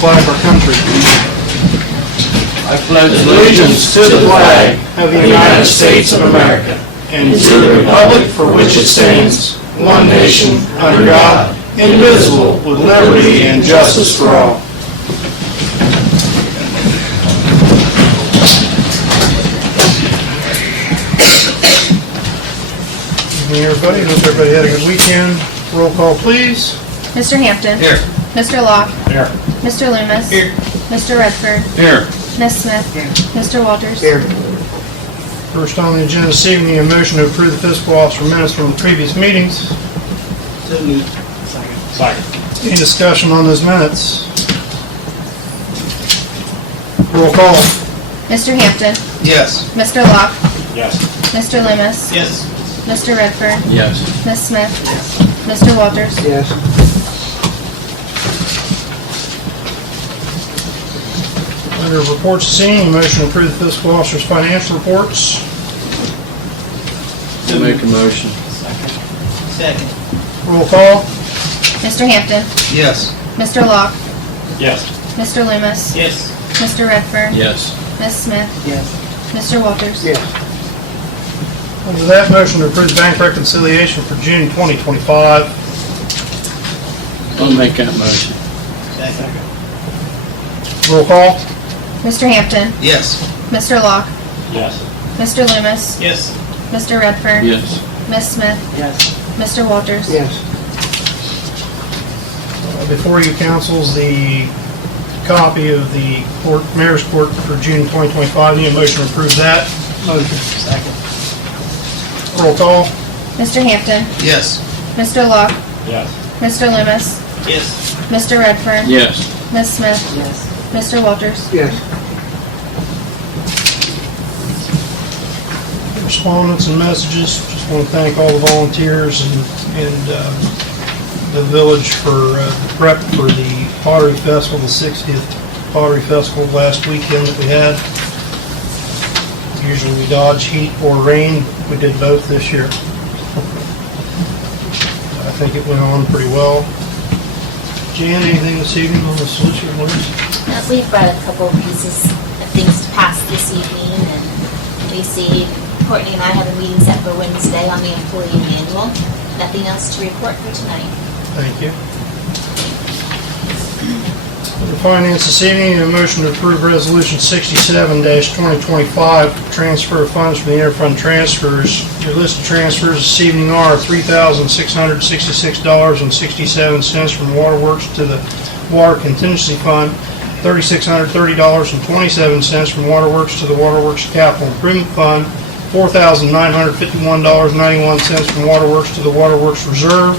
flag of our country. I pledge allegiance to the flag Of of the United States of America and to the republic for which it stands, one nation, under God, indivisible, with liberty and justice for all. Good evening, everybody. Hope everybody had a good weekend. Roll call, please. Mr. Hampton. Here. Mr. Locke. Here. Mr. Loomis. Here. Mr. Redford. Here. Ms. Smith. Mr. Walters. First on the agenda this evening, a motion to approve the fiscal officer minutes from the previous meetings. So moved. Second. Any discussion on those minutes? Roll call. Mr. Hampton. Yes. Mr. Locke. Yes. Mr. Loomis. Yes. Mr. Redford. Yes. Ms. Smith. Mr. Walters. Yes. Under reports this evening, a motion to approve the fiscal officer's financial reports. I'll make a motion. Second. Roll call. Mr. Hampton. Yes. Mr. Locke. Yes. Mr. Loomis. Yes. Mr. Redford. Yes. Ms. Smith. Yes. Mr. Walters. Under that, motion to approve bank reconciliation for June 2025. I'll make that motion. Second. Roll call. Mr. Hampton. Yes. Mr. Locke. Yes. Mr. Loomis. Yes. Mr. Redford. Yes. Ms. Smith. Yes. Mr. Walters. Before you, councils, the copy of the mayor's court for June 2025. Need a motion to approve that. Motion. Second. Roll call. Mr. Hampton. Yes. Mr. Locke. Yes. Mr. Loomis. Yes. Mr. Redford. Yes. Ms. Smith. Yes. Mr. Walters. Correspondence and messages. Just want to thank all the volunteers and the village for prep for the Pottery Festival, the 60th Pottery Festival last weekend that we had. Usually we dodge heat or rain. We did both this year. I think it went on pretty well. Jan, anything this evening on the solicitor list? We've brought a couple of pieces of things to pass this evening, and Lacey, Courtney, and I have a meeting set for Wednesday on the employee manual. Nothing else to report for tonight. Thank you. Under finance this evening, a motion to approve resolution 67-2025, transfer of funds from the interfund transfers. Your list of transfers this evening are $3,666.67 from Waterworks to the Water Contingency Fund, $3,630.27 from Waterworks to the Waterworks Capital Improvement Fund, $4,951.91 from Waterworks to the Waterworks Reserve,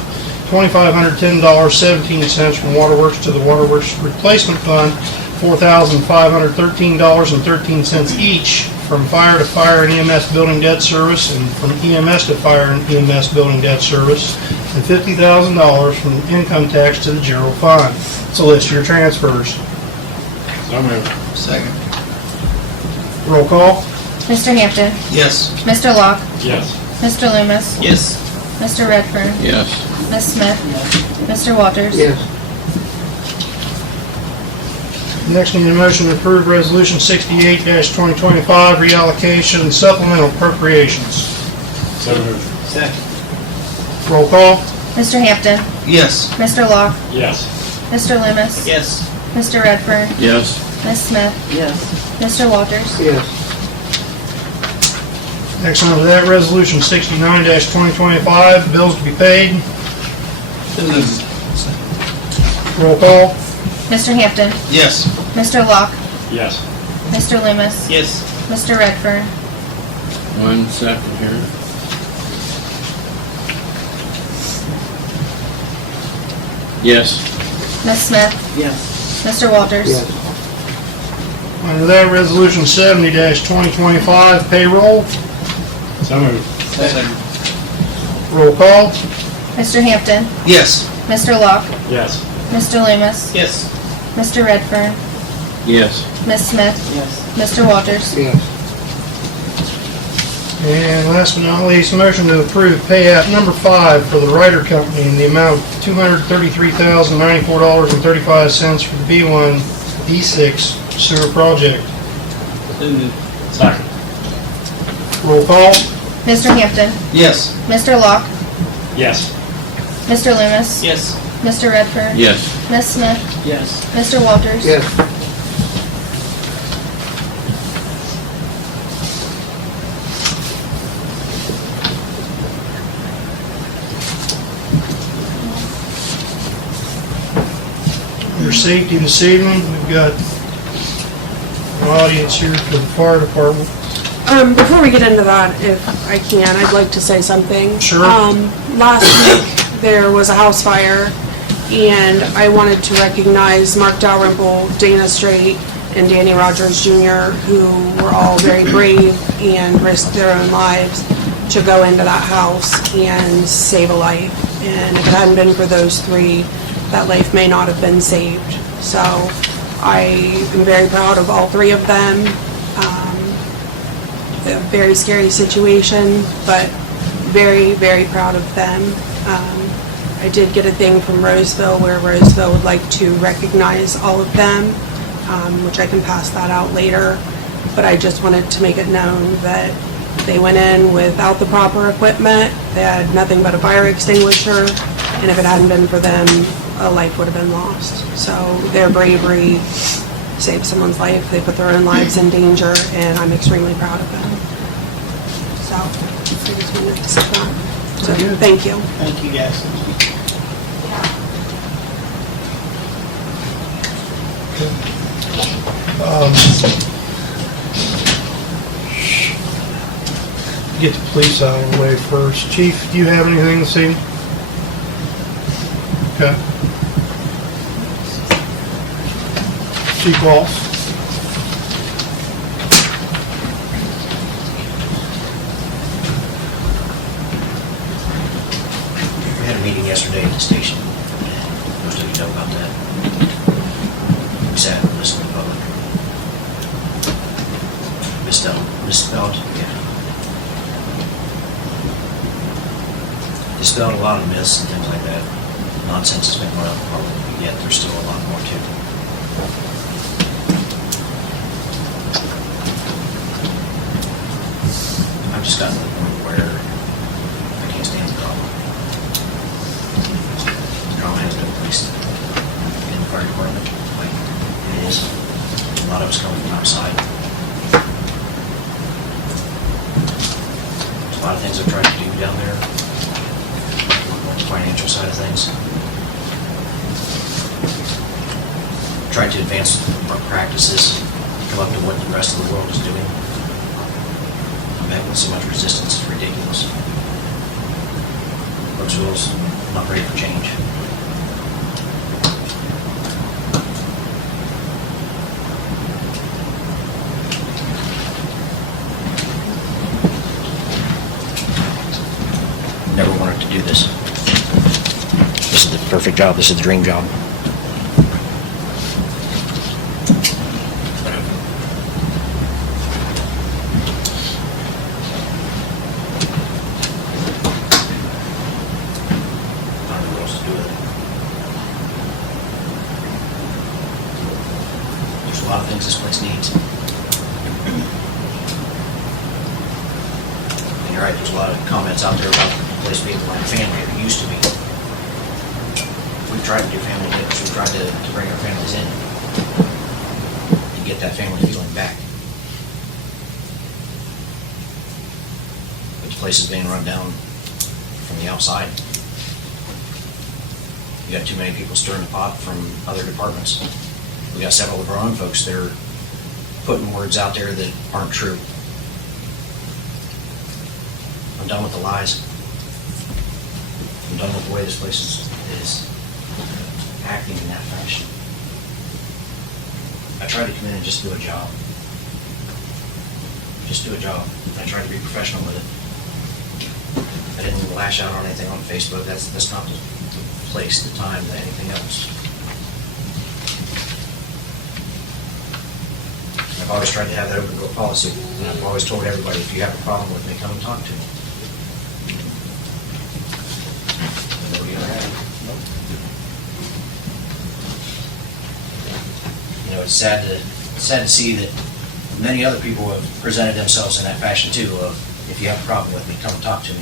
$2,510.17 from Waterworks to the Waterworks Replacement Fund, $4,513.13 each from Fire to Fire and EMS Building Debt Service and from EMS to Fire and EMS Building Debt Service, and $50,000 from income tax to the general fund. It's a list of your transfers. So moved. Second. Roll call. Mr. Hampton. Yes. Mr. Locke. Yes. Mr. Loomis. Yes. Mr. Redford. Yes. Ms. Smith. Mr. Walters. Next, need a motion to approve resolution 68-2025, reallocation supplemental appropriations. So moved. Second. Roll call. Mr. Hampton. Yes. Mr. Locke. Yes. Mr. Loomis. Yes. Mr. Redford. Yes. Ms. Smith. Yes. Mr. Walters. Next on to that, resolution 69-2025, bills to be paid. So moved. Roll call. Mr. Hampton. Yes. Mr. Locke. Yes. Mr. Loomis. Yes. Mr. Redford. 1 second here. Yes. Ms. Smith. Yes. Mr. Walters. Under that, resolution 70-2025, payroll. So moved. Second. Roll call. Mr. Hampton. Yes. Mr. Locke. Yes. Mr. Loomis. Yes. Mr. Redford. Yes. Ms. Smith. Yes. Mr. Walters. And last but not least, motion to approve pay app number 5 for the Ryder Company in the amount of $233,094.35 for the B1, B6 sewer project. So moved. Second. Roll call. Mr. Hampton, Yes. Mr. Locke, Yes. Mr. Loomis, Yes. Mr. Redfern, Yes. Ms. Smith, Yes. Mr. Walters. Your safety this evening, we've got an audience here for the fire department. Before we get into that, if I can, I'd like to say something. Sure. Last week, there was a house fire, and I wanted to recognize Mark Dalrymple, Dana Straight, and Danny Rogers Jr., who were all very brave and risked their own lives to go into that house and save a life. And if it hadn't been for those three, that life may not have been saved. So I am very proud of all three of them. A very scary situation, but very, very proud of them. I did get a thing from Roseville where Roseville would like to recognize all of them, which I can pass that out later. But I just wanted to make it known that they went in without the proper equipment. They had nothing but a fire extinguisher, and if it hadn't been for them, a life would have been lost. So their bravery saved someone's life. They put their own lives in danger, and I'm extremely proud of them. So I just wanted to say that. So thank you. Thank you, guys. Get the police out of the way first. Chief, do you have anything this evening? Okay. Chief Walsh? We had a meeting yesterday at the station, and most of you know about that. We sat and listened to the public. Misspelled, yeah. Dispelled a lot of myths and things like that. Nonsense has been around the public, but yet there's still a lot more to it. I've just gotten to the point where I can't stand the drama. Drama has no place in the fire department, like it is. A lot of us come from outside. There's a lot of things I've tried to do down there, on the financial side of things. Tried to advance our practices, come up to what the rest of the world is doing. I'm met with so much resistance, it's ridiculous. Crooksville's not ready for change. Never wanted to do this. This is the perfect job, this is the dream job. There's a lot of things this place needs. And you're right, there's a lot of comments out there about the place being like family, it used to be. We've tried to do family dinners, we've tried to bring our families in and get that family feeling back. But the place is being run down from the outside. You got too many people stirring the pot from other departments. We got several of our own folks that are putting words out there that aren't true. I'm done with the lies. I'm done with the way this place is acting in that fashion. I tried to come in and just do a job. Just do a job. I tried to be professional with it. I didn't lash out on anything on Facebook. That's not the place, the time, anything else. If I've always tried to have that open door policy, and I've always told everybody, if you have a problem with me, come and talk to me. Nobody ever had. You know, it's sad to see that many other people have presented themselves in that fashion too, of, if you have a problem with me, come and talk to me.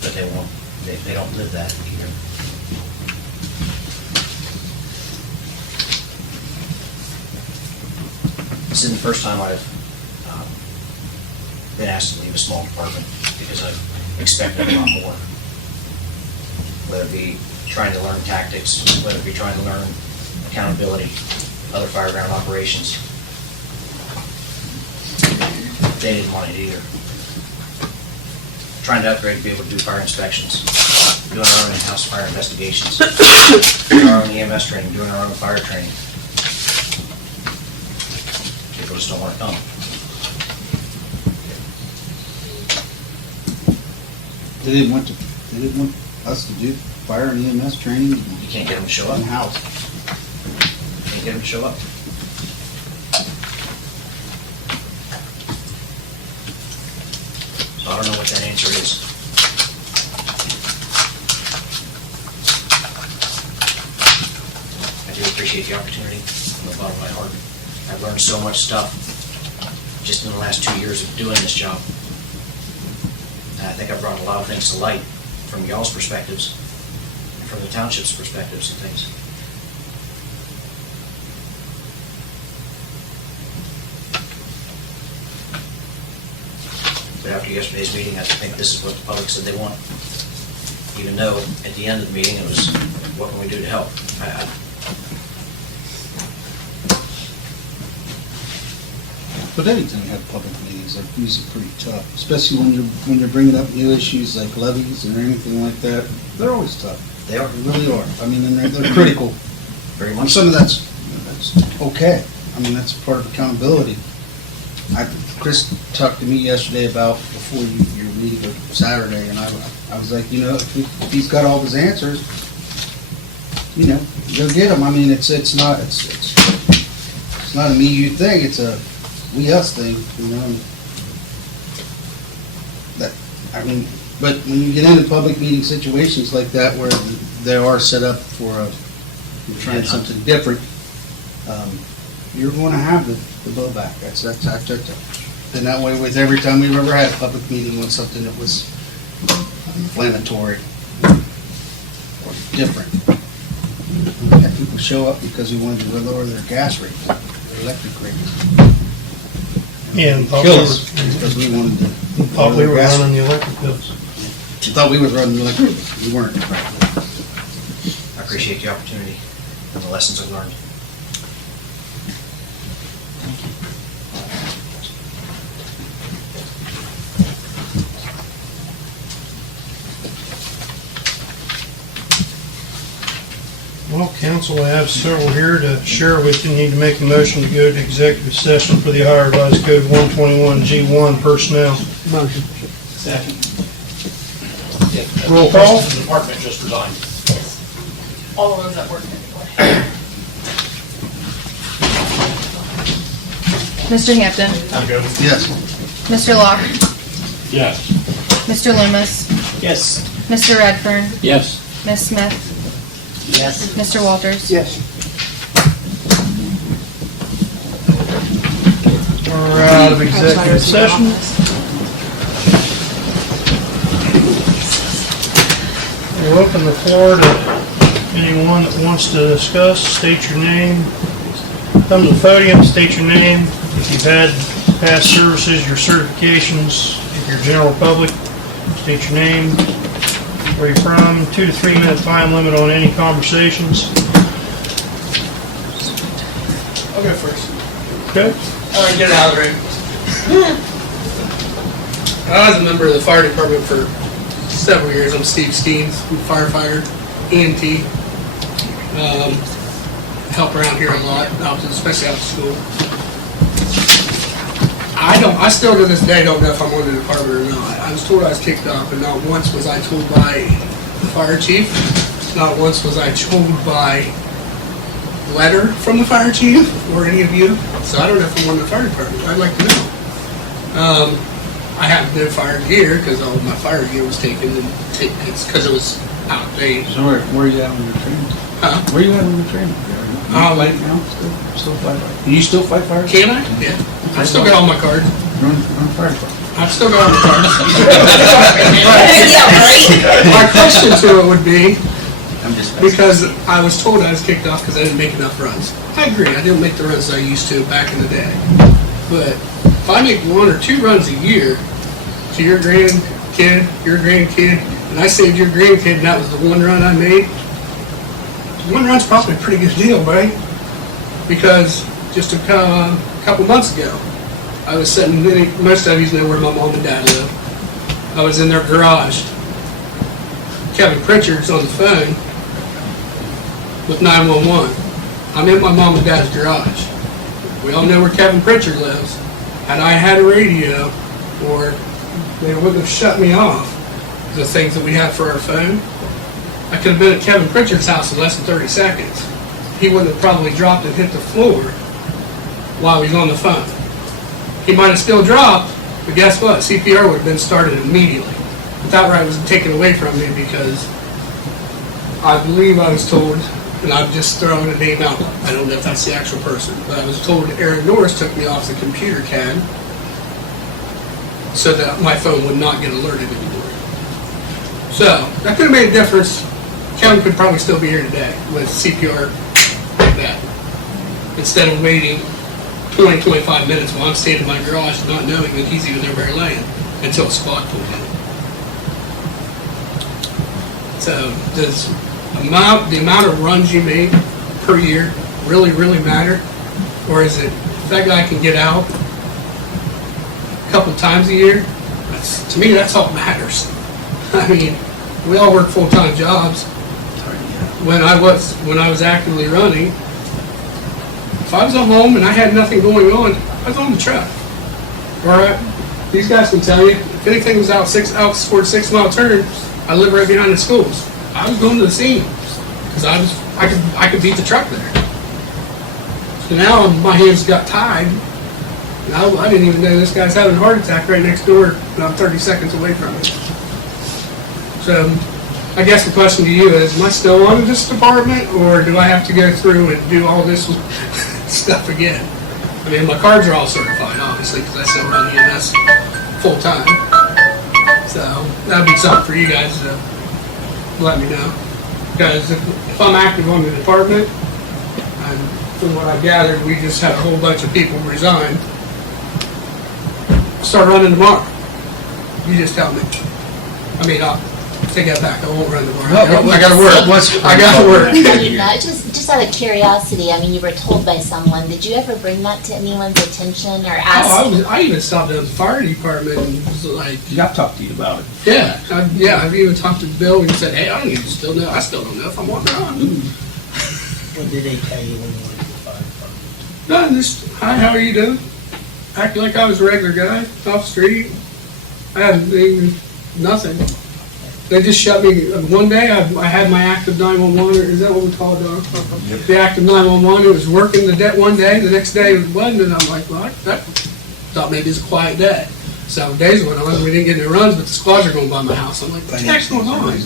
But they won't, they don't live that either. This isn't the first time I've been asked to leave a small department because I've expected a lot more. Whether it be trying to learn tactics, whether it be trying to learn accountability, other fireground operations. They didn't want it either. Trying to upgrade to be able to do fire inspections, doing our own in-house fire investigations, doing our own EMS training, doing our own fire training. People just don't want to come. They didn't want us to do fire and EMS training You can't get them to show up. in-house. Can't get them to show up. So I don't know what that answer is. I do appreciate the opportunity from the bottom of my heart. I've learned so much stuff just in the last 2 years of doing this job. And I think I've brought a lot of things to light from y'all's perspectives and from the township's perspectives and things. But after yesterday's meeting, I think this is what the public said they want. Even though at the end of the meeting, it was, what can we do to help? But anytime you have public meetings, they're usually pretty tough, especially when you're bringing up new issues like levies or anything like that. They're always tough. They are. They really are. I mean, and they're critical. Very And much. some of that's okay. I mean, that's part of accountability. Chris talked to me yesterday about before your meeting of Saturday, and I was like, you know, if he's got all his answers, you know, go get them. I mean, it's not a me you thing. It's a we us thing, you know. That I mean, but when you get into public meeting situations like that where they are set up for you're trying something different, you're going to have the blowback. That's been that way with every time we've ever had a public meeting with something that was inflammatory or different. We had people show up because we wanted to lower their gas rates, their electric rates. And Kill us because we wanted to. thought we were lower gas running the electric bills. rates. Thought we were running the electric bills. We weren't. I appreciate the opportunity and the lessons I've learned. Well, council, I have several here to share with you. Need to make a motion to go to executive session for the Ohio Revised Code 121G1 personnel. Motion. Second. Roll call. The department just resigned. All of those that work anyway. Mr. Hampton, I'm good. Yes. Mr. Locke, Yes. Mr. Loomis, Yes. Mr. Redfern, Yes. Ms. Smith, Yes. Mr. Walters. Yes. We're out of executive session. We'll open the floor to anyone that wants to discuss. State your name. Come to the podium, state your name. If you've had past services, your certifications, if you're general public, state your name, where you're from, 2 to 3 minute time limit on any conversations. I'll go first. Okay? All right, get it out of the way. I was a member of the fire department for several years. I'm Steve Skeens, I'm a firefighter, EMT. Help around here a lot, especially out of school. I still to this day don't know if I'm on the department or not. I was told I was kicked off, and not once was I told by the fire chief, not once was I told by letter from the fire chief or any of you, so I don't know if I'm on the fire department. I'd like to know. I have no fire gear because all of my fire gear was taken, and it's because it was outdated. So where are you at on your training? Huh? Where are you at on your training? Like, Now, still fight fire? You still fight fire? can I? Yeah. I've still got all my cards. Run fire department. I've still got all my cards. Yeah, right? My question to it would be, I'm just. because I was told I was kicked off because I didn't make enough runs. I agree, I didn't make the runs I used to back in the day. But if I make 1 or 2 runs a year to your grandkid, and I saved your grandkid and that was the 1 run I made, 1 run's probably a pretty good deal, right? Because just a couple months ago, I was sitting, most of you know where my mom and dad live. I was in their garage. Kevin Pritchard's on the phone with 911. I'm in my mom and dad's garage. We all know where Kevin Pritchard lives. Had I had a radio, or they wouldn't have shut me off, the things that we have for our phone, I could have been at Kevin Pritchard's house in less than 30 seconds. He wouldn't have probably dropped and hit the floor while he was on the phone. He might have still dropped, but guess what? CPR would have been started immediately. But that right was taken away from me because I believe I was told, and I'm just throwing a name out, I don't know if that's the actual person, but I was told Aaron Norris took me off the computer CAD so that my phone would not get alerted anymore. So, that could have made a difference. Kevin could probably still be here today with CPR like that. Instead of waiting 20, 25 minutes while I'm staying in my garage not knowing that he's even there very laying until a squad pulled in. So, does the amount of runs you make per year really matter? Or is it, if that guy can get out a couple times a year, to me that's all that matters. I mean, we all work full-time jobs. When I was actively running, if I was at home and I had nothing going on, I was on the truck. All right, these guys can tell you, if anything was out toward 6 Mile Turn, I live right behind the schools. I was going to the scene because I could beat the truck there. So now my hands got tied. And I didn't even know this guy's having a heart attack right next door, and I'm 30 seconds away from it. So I guess the question to you is, am I still on this department, or do I have to go through and do all this stuff again? I mean, my cards are all certified, obviously, because I still run EMS full time. So that'd be something for you guys to let me know. Because if I'm active on the department, and from what I gathered, we just had a whole bunch of people resign. Start running tomorrow. You just tell me. I mean, I'll take that back. I won't run tomorrow. I got to work. I got to work. Just out of curiosity, I mean, you were told by someone, did you ever bring that to anyone's attention or ask? I even stopped at the fire department and was like, I've talked to you about it. yeah, I've even talked to Bill and he said, hey, I still don't know if I'm on or not. What did they tell you when you went to the fire department? No, just, hi, how are you doing? Acting like I was a regular guy, off the street. I hadn't even, nothing. They just shut me, one day I had my active 911, or is that what we call it, Don? Yep. The active 911, it was working one day, the next day it wasn't, and I'm like, well, I thought maybe it's a quiet day. 7 days went on, we didn't get any runs, but the squads are going by my house. I'm like, what the heck's going on?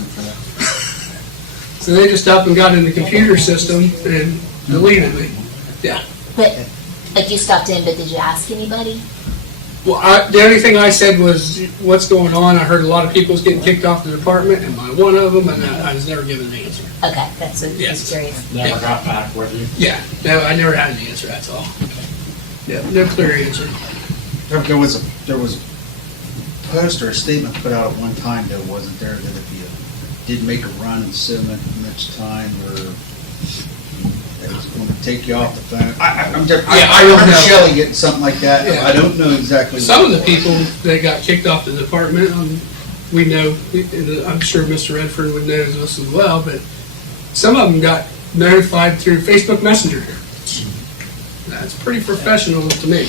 So they just up and got in the computer system and deleted me. Yeah. But, like, you stopped in, but did you ask anybody? Well, the only thing I said was, what's going on? I heard a lot of people was getting kicked off the department, and I one of them, and I was never given an answer. Okay, that's what I Yes. was curious. Never got back with you? Yeah, no, I never had an answer, that's all. Yeah, no clear answer. There was a post or a statement put out at one time that wasn't there, that if you did make a run in so much time, or that was going to take you off the phone. I remember know. Shelley getting something like that. Yeah. I don't know exactly. Some of the people that got kicked off the department, we know, I'm sure Mr. Redford would know this as well, but some of them got notified through Facebook Messenger. That's pretty professional to me.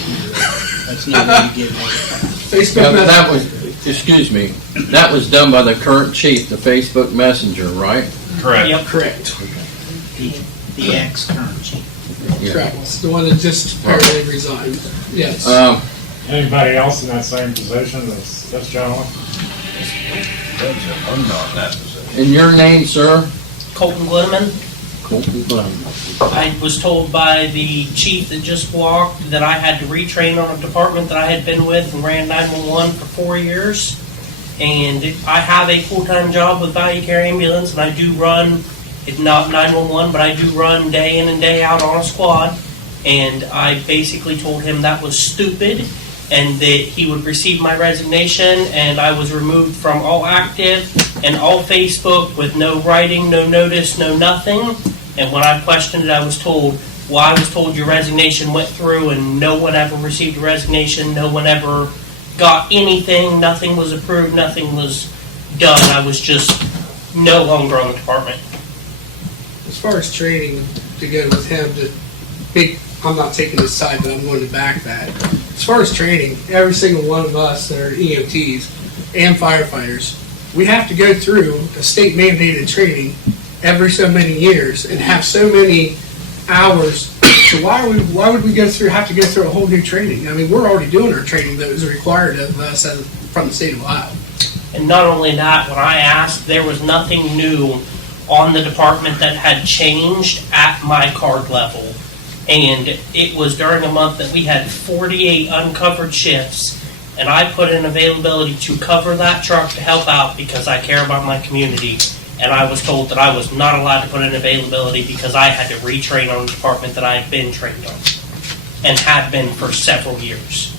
That's not what you get. Facebook Yeah, Messenger. that was, excuse me, that was done by the current chief, the Facebook Messenger, right? Correct. Yep, correct. The ex-current chief. Travis, the one that just apparently resigned. Yes. Anybody else in that same position as this gentleman? I'm not in that position. And your name, sir? Colton Glenman. Colton Glenn. I was told by the chief that just walked that I had to retrain on a department that I had been with and ran 911 for 4 years. And I have a full-time job with Value Care Ambulance, and I do run, it's not 911, but I do run day in and day out on a squad. And I basically told him that was stupid and that he would receive my resignation, and I was removed from all active and all Facebook with no writing, no notice, no nothing. And when I questioned it, I was told, well, I was told your resignation went through and no one ever received a resignation, no one ever got anything, nothing was approved, nothing was done. I was just no longer on the department. As far as training to go with him, I'm not taking his side, but I'm going to back that. As far as training, every single one of us that are EMTs and firefighters, we have to go through a state mandated training every so many years and have so many hours. So why would we have to go through a whole new training? I mean, we're already doing our training that was required of us from the state of Ohio. And not only that, when I asked, there was nothing new on the department that had changed at my card level. And it was during a month that we had 48 uncovered shifts, and I put in availability to cover that truck to help out because I care about my community. And I was told that I was not allowed to put in availability because I had to retrain on a department that I had been trained on and had been for several years.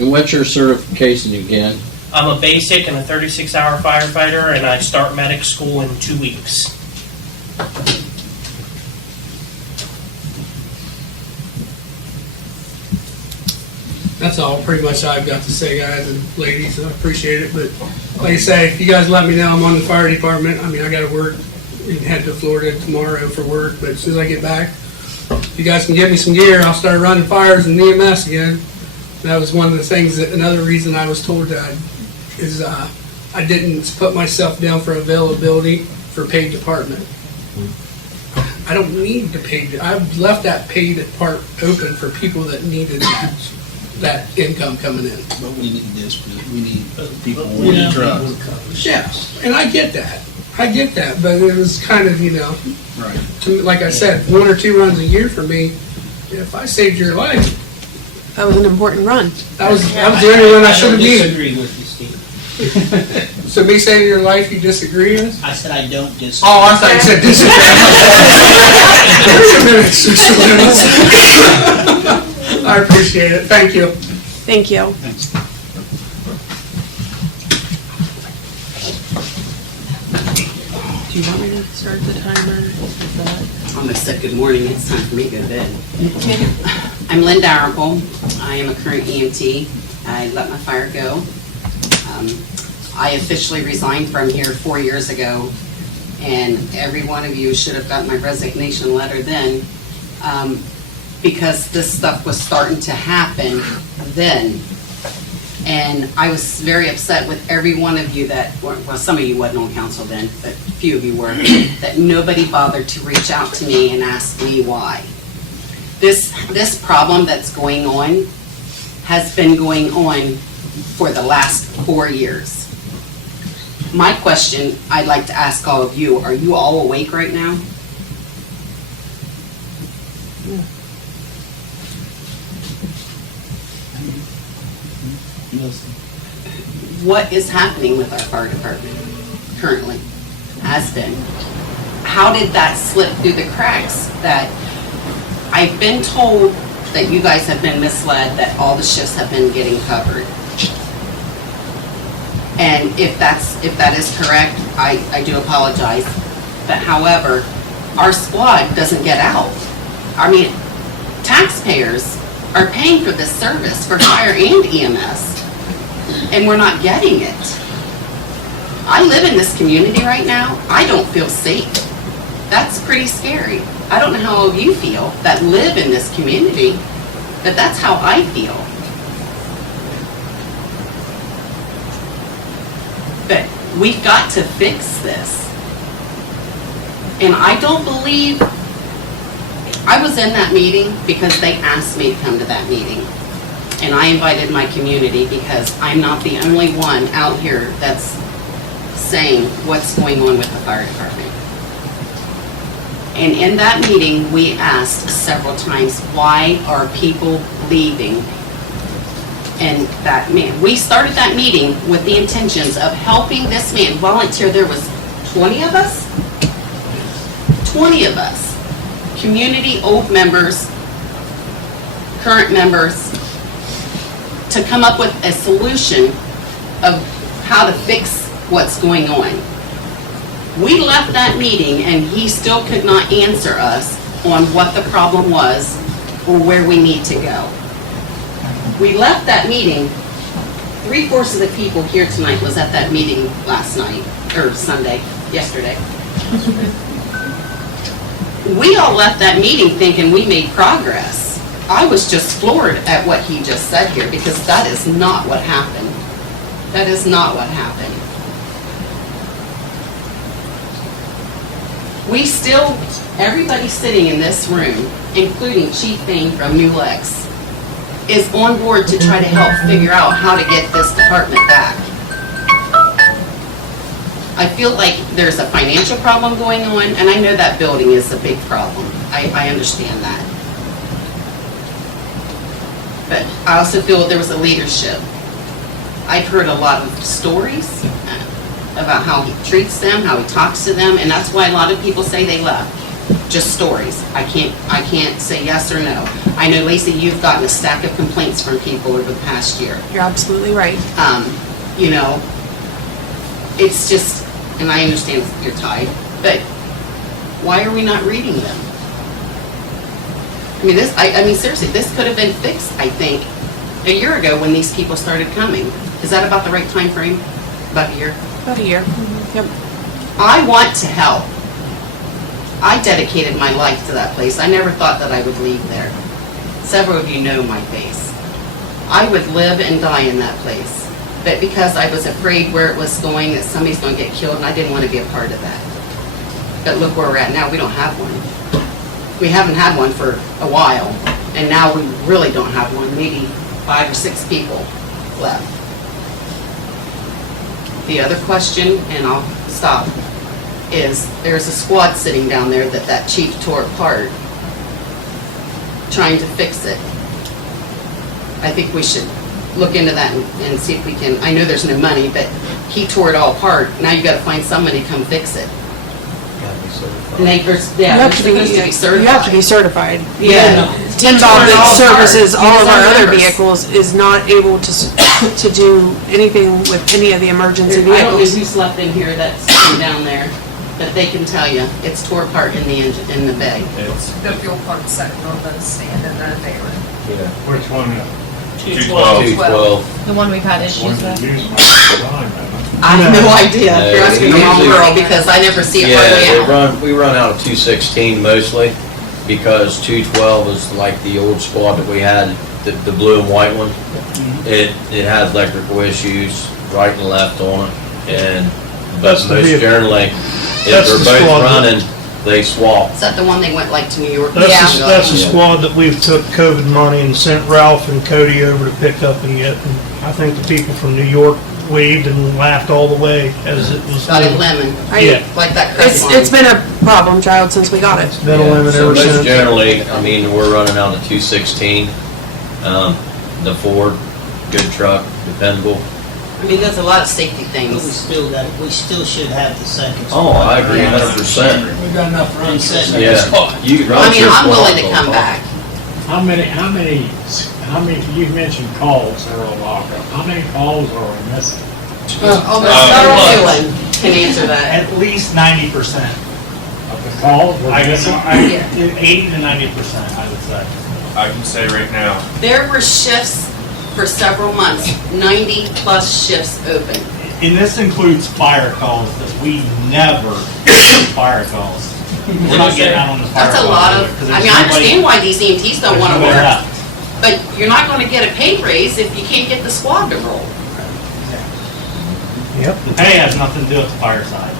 And what's your certification again? I'm a basic and a 36-hour firefighter, and I start medic school in 2 weeks. That's all pretty much I've got to say, guys and ladies. I appreciate it. But like I say, if you guys let me know I'm on the fire department, I mean, I got to work and head to Florida tomorrow for work. But as soon as I get back, if you guys can give me some gear, I'll start running fires in EMS again. That was one of the things that another reason I was told that is I didn't put myself down for availability for paid department. I don't need the paid. I've left that paid part open for people that needed that income coming in. But we need this, we need people, But we need have trucks. people covered. Yeah, and I get that. But it was kind of, Right. like I said, 1 or 2 runs a year for me. If I saved your life, That was an important run. that was the only one I should have don't needed. disagree with you, Steve. So me saving your life, you disagree with? I said I don't disagree. Oh, I thought you said disagree. Wait a minute, Mr. Salinas. I appreciate it. Thank you. Thank you. Do you want me to start the timer? Almost said good morning, it's time for me to go to bed. I'm Linda Arable, I am a current EMT. I let my fire go. I officially resigned from here 4 years ago, and every one of you should have gotten my resignation letter then, because this stuff was starting to happen then. And I was very upset with every one of you that, well, some of you wasn't on council then, but a few of you were, that nobody bothered to reach out to me and ask me why. This problem that's going on has been going on for the last 4 years. My question I'd like to ask all of you, are you all awake right now? What is happening with our fire department currently, has been? How did that slip through the cracks? That I've been told that you guys have been misled, that all the shifts have been getting covered. And if that is correct, I do apologize. But however, our squad doesn't get out. I mean, taxpayers are paying for this service for fire and EMS, and we're not getting it. I live in this community right now. I don't feel safe. That's pretty scary. I don't know how all of you feel that live in this community, but that's how I feel. But we've got to fix this. And I don't believe, I was in that meeting because they asked me to come to that meeting. And I invited my community because I'm not the only one out here that's saying what's going on with the fire department. And in that meeting, we asked several times, why are people leaving? And that man, we started that meeting with the intentions of helping this man volunteer. There was 20 of us? 20 of us. Community, old members, current members, to come up with a solution of how to fix what's going on. We left that meeting and he still could not answer us on what the problem was or where we need to go. We left that meeting, 3/4 of the people here tonight was at that meeting last night, or Sunday, yesterday. We all left that meeting thinking we made progress. I was just floored at what he just said here because that is not what happened. That is not what happened. We still, everybody sitting in this room, including Chief Bain from New Lex, is on board to try to help figure out how to get this department back. I feel like there's a financial problem going on, and I know that building is a big problem. I understand that. But I also feel there was a leadership. I've heard a lot of stories about how he treats them, how he talks to them, and that's why a lot of people say they left. Just stories. I can't say yes or no. I know, Lacey, you've gotten a stack of complaints from people over the past year. You're absolutely right. You know, it's just, and I understand you're tired, but why are we not reading them? I mean, I mean, seriously, this could have been fixed, I think, a year ago when these people started coming. Is that about the right time frame? About a year? About a year. Yep. I want to help. I dedicated my life to that place. I never thought that I would leave there. Several of you know my face. I would live and die in that place. But because I was afraid where it was going, that somebody's going to get killed, and I didn't want to be a part of that. But look where we're at now. We don't have one. We haven't had one for a while, and now we really don't have one. Maybe 5 or 6 people left. The other question, and I'll stop, is there's a squad sitting down there that chief tore apart, trying to fix it. I think we should look into that and see if we can, I know there's no money, but he tore it all apart. Now you gotta find somebody to come fix it. Neighbors, yeah, they're supposed to be certified. You have to be certified. Yeah. Tinbob that services all of our other members. vehicles is not able to do anything with any of the emergency I don't know vehicles. who's left in here that's sitting down there, but they can tell you, it's tore apart in the engine, in the bay. The fuel pump sitting on the stand in the day room. Which one? 212. The one we've had issues One with. you use most of the time, man. I have no idea, No, you're asking the we wrong usually- girl, because I never see it Yeah, hardly out. we run out of 216 mostly, because 212 is like the old squad that we had, the blue and white one. It has electrical issues, right and left on it, and, That's but the most vehicle. generally, if That's they're the both squad. running, they swap. Is that the one they went like to New York? That's the Yeah. squad that we've took COVID money and sent Ralph and Cody over to pick up and get. And I think the people from New York waved and laughed all the way as it was. Got a lemon, Yeah, like that It's Crest been a problem child since we got it. been a lemon So ever most since. generally, I mean, we're running out of 216. The Ford, good truck, dependable. I mean, there's a lot of safety But we things. still should have the second. Oh, I agree 100%. We got enough And runs. second. Yeah. You could run I mean, two I'm willing to squads come on back. How many, you mentioned calls that are on lockup. How many calls are we missing? Darrell Newland can answer that. At least 90%. Of the calls we're missing? 80 to 90%, I would say. I can say right now, There were shifts for several months, 90+ shifts open. And this includes fire calls that we never get fire calls. We're not getting out on the fire That's a calls lot either, of, 'cause I there's mean, I nobody- understand why these EMTs don't there's want to nobody work, left. but you're not going to get a pay raise if you can't get the squad to roll. Yep. The pay has nothing to do with the fire side.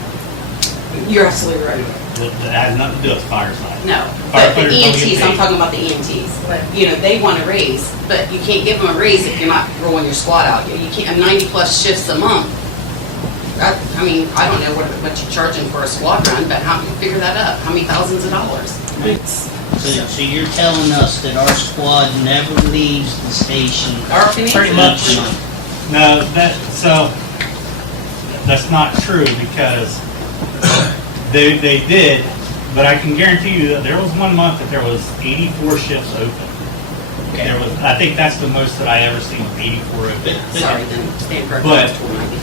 You're absolutely right. That has nothing to do with firefighting. No, but the Firefighters don't get EMTs, I'm paid. talking about the EMTs. You know, they want a raise, but you can't give them a raise if you're not rolling your squad out. You can't, 90-plus shifts a month. I mean, I don't know what you're charging for a squad run, but how, figure that up. How many thousands of dollars? So you're telling us that our squad never leaves the station? Pretty much. each month? No, that's not true because they did, but I can guarantee you that there was one month that there was 84 shifts open. There was, I think that's the most that I ever seen, 84 open. Sorry, then stand corrected. But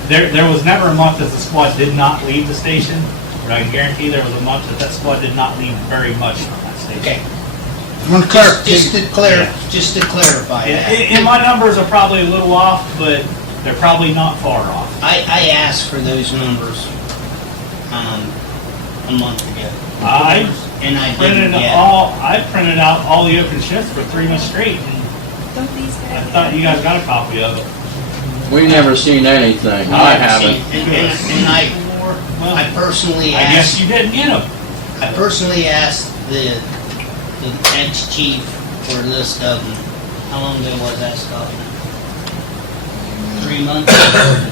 there was never a month that the squad did not leave the station, but I can guarantee there was a month that squad did not leave very much from that station. Okay. Just to clarify that. And my numbers are probably a little off, but they're probably not far off. I asked for those numbers, a month ago. And I didn't get. I printed out all the open shifts for 3 months straight, and I thought you guys got a copy of it. We never seen anything. I haven't. And I personally I guess asked, you didn't get them. I personally asked the ex-chief for a list of them. How long ago was that, Scott? 3 months ago?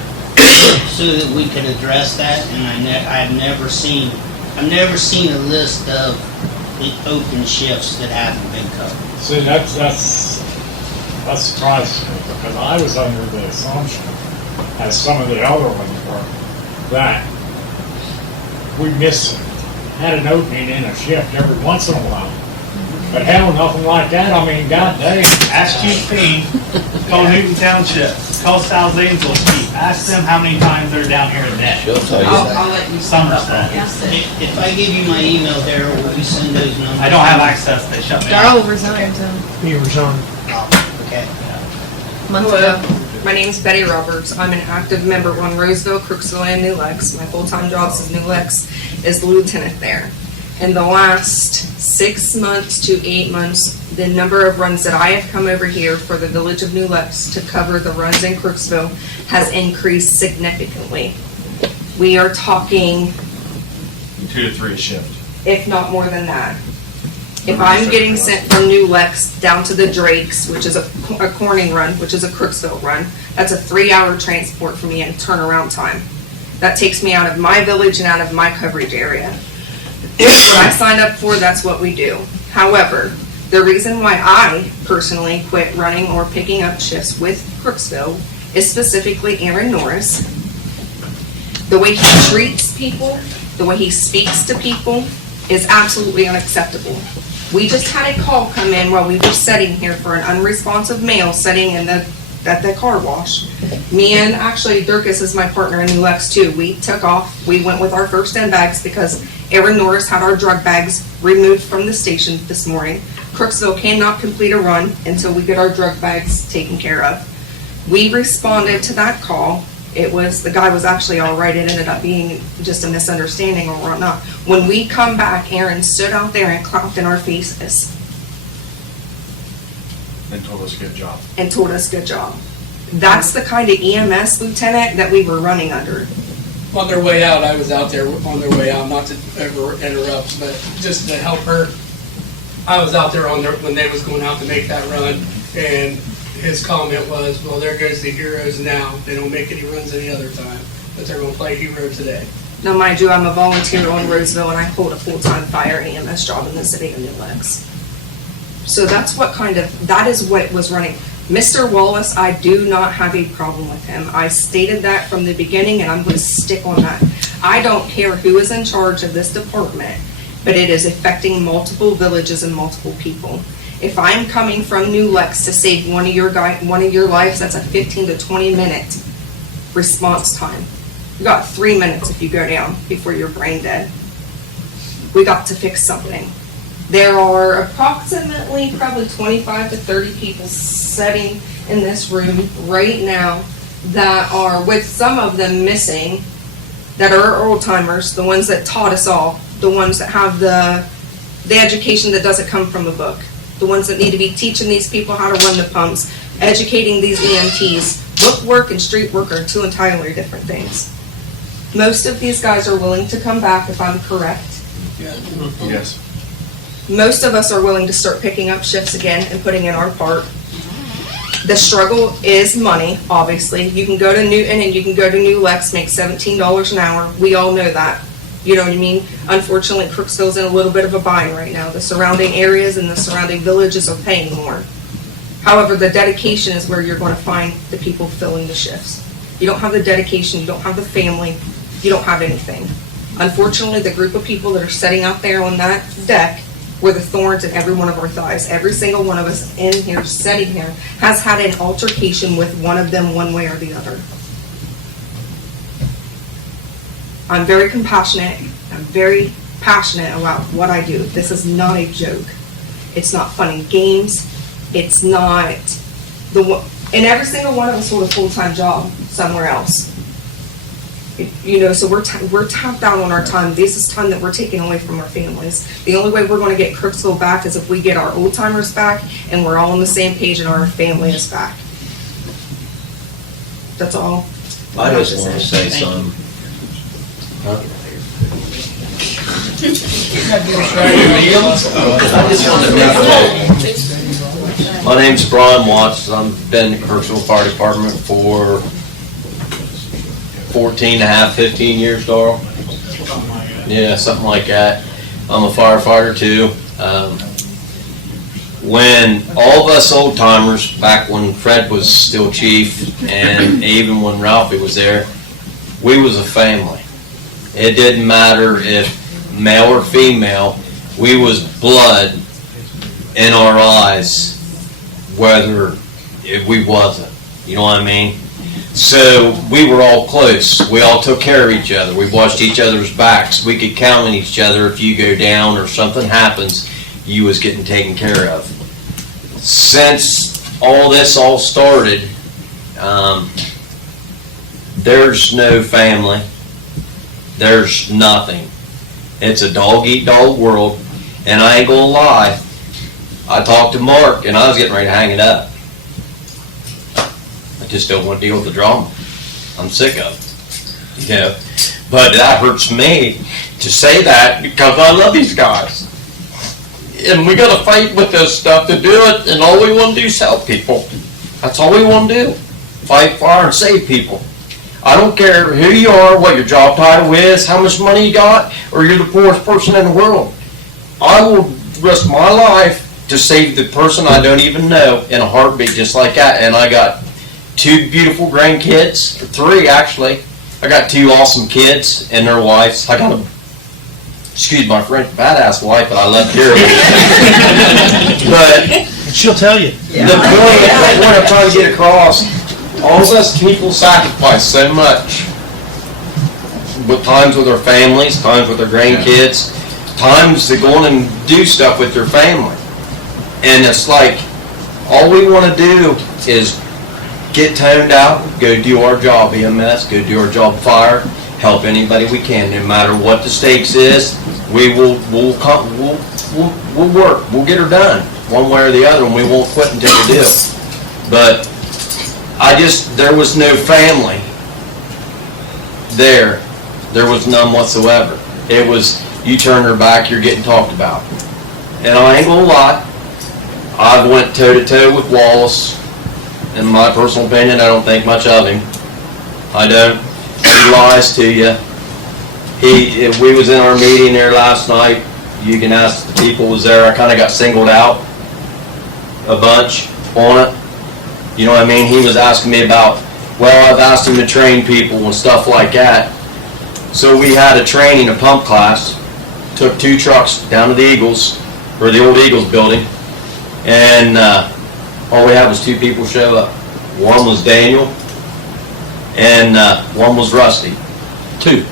So that we could address that, and I've never seen a list of the open shifts that haven't been covered. See, that surprises me, because I was under the assumption, as some of the other ones were, that we had an opening in a shift every once in a while. But hell, nothing like that. I mean, god dang. Ask Chief Payne, call Newton Township, call South Zanesville Chief, ask them how many times they're down here a day. She'll tell you. I'll let you. Somerset. If I give you my email, Darryl, will you send those numbers? I don't have access, they shut me off. Darrell resigned He resigned. Okay. months ago. My name's Betty Roberts. I'm an active member on Roseville, Crooksville, and New Lex. My full-time job as New Lex is lieutenant there. In the last 6 months to 8 months, the number of runs that I have come over here for the village of New Lex to cover the runs in Crooksville has increased significantly. We are talking 2 to 3 a shift. if not more than that. If I'm getting sent from New Lex down to the Drakes, which is a Corning run, which is a Crooksville run, that's a 3-hour transport for me and turnaround time. That takes me out of my village and out of my coverage area. That's what I signed up for, that's what we do. However, the reason why I personally quit running or picking up shifts with Crooksville is specifically Aaron Norris. The way he treats people, the way he speaks to people is absolutely unacceptable. We just had a call come in while we were sitting here for an unresponsive male sitting at the car wash. Me and actually Dirkus is my partner in New Lex too. We took off, we went with our first in bags because Aaron Norris had our drug bags removed from the station this morning. Crooksville cannot complete a run until we get our drug bags taken care of. We responded to that call. The guy was actually all right. It ended up being just a misunderstanding or whatnot. When we come back, Aaron stood out there and clapped in our faces And told us good job. and told us good job. That's the kind of EMS lieutenant that we were running under. On their way out, I was out there on their way out, not to ever interrupt, but just to help her. I was out there when they was going out to make that run, and his comment was, well, there goes the heroes now. They don't make any runs any other time, but they're gonna play hero today. Now, mind you, I'm a volunteer on Roseville and I hold a full-time fire EMS job in the city of New Lex. So that is what was running. Mr. Wallace, I do not have a problem with him. I stated that from the beginning and I'm going to stick on that. I don't care who is in charge of this department, but it is affecting multiple villages and multiple people. If I'm coming from New Lex to save one of your lives, that's a 15 to 20 minute response time. You got 3 minutes if you go down before you're brain dead. We got to fix something. There are approximately probably 25 to 30 people sitting in this room right now that are, with some of them missing, that are old timers, the ones that taught us all, the ones that have the education that doesn't come from a book, the ones that need to be teaching these people how to run the pumps, educating these EMTs. Book work and street work are two entirely different things. Most of these guys are willing to come back if I'm correct. Yes. Most of us are willing to start picking up shifts again and putting in our part. The struggle is money, obviously. You can go to Newton and you can go to New Lex, make $17 an hour. We all know that. You know what I mean? Unfortunately, Crooksville's in a little bit of a bind right now. The surrounding areas and the surrounding villages are paying more. However, the dedication is where you're going to find the people filling the shifts. You don't have the dedication, you don't have the family, you don't have anything. Unfortunately, the group of people that are sitting out there on that deck were the thorns in every one of our thighs. Every single one of us in here, sitting here, has had an altercation with one of them one way or the other. I'm very compassionate. I'm very passionate about what I do. This is not a joke. It's not fun and games. It's not and every single one of us hold a full-time job somewhere else. You know, so we're tapped out on our time. This is time that we're taking away from our families. The only way we're going to get Crooksville back is if we get our old timers back and we're all on the same page and our family is back. That's all. I just want to say something. My name's Brian Watts. I've been in the Crooksville Fire Department for 14 and a half, 15 years, Darrell. Yeah, something like that. I'm a firefighter too. When all of us old timers, back when Fred was still chief, and even when Ralphie was there, we was a family. It didn't matter if male or female, we was blood in our eyes, whether if we wasn't, you know what I mean? So we were all close. We all took care of each other. We watched each other's backs. We could count on each other. If you go down or something happens, you was getting taken care of. Since all this all started, there's no family. There's nothing. It's a dog-eat-dog world, and I ain't gonna lie. I talked to Mark, and I was getting ready to hang it up. I just don't want to deal with the drama. I'm sick of it, you know. But that hurts me to say that because I love these guys. And we gotta fight with this stuff to do it, and all we want to do is help people. That's all we want to do. Fight fire and save people. I don't care who you are, what your job title is, how much money you got, or you're the poorest person in the world. I will risk my life to save the person I don't even know in a heartbeat just like that. And I got 2 beautiful grandkids, 3 actually. I got 2 awesome kids and their wives. I got a, excuse my French, badass wife that I love dearly. But She'll tell you. the point I'm trying to get across, all of us people sacrifice so much. With times with our families, times with our grandkids, times to go on and do stuff with your family. And it's like, all we want to do is get toned out, go do our job, EMS, go do our job fire, help anybody we can, no matter what the stakes is. We'll work, we'll get her done, one way or the other, and we won't quit until we do. But there was no family there. There was none whatsoever. It was, you turn her back, you're getting talked about. And I ain't gonna lie, I went toe-to-toe with Wallace. In my personal opinion, I don't think much of him. I don't. He lies to you. We was in our meeting there last night. You can ask the people who was there. I kind of got singled out a bunch on it. You know what I mean? He was asking me about, well, I've asked him to train people and stuff like that. So we had a training, a pump class. Took 2 trucks down to the Eagles, or the old Eagles building. And all we had was 2 people show up. One was Daniel, and one was Rusty. 2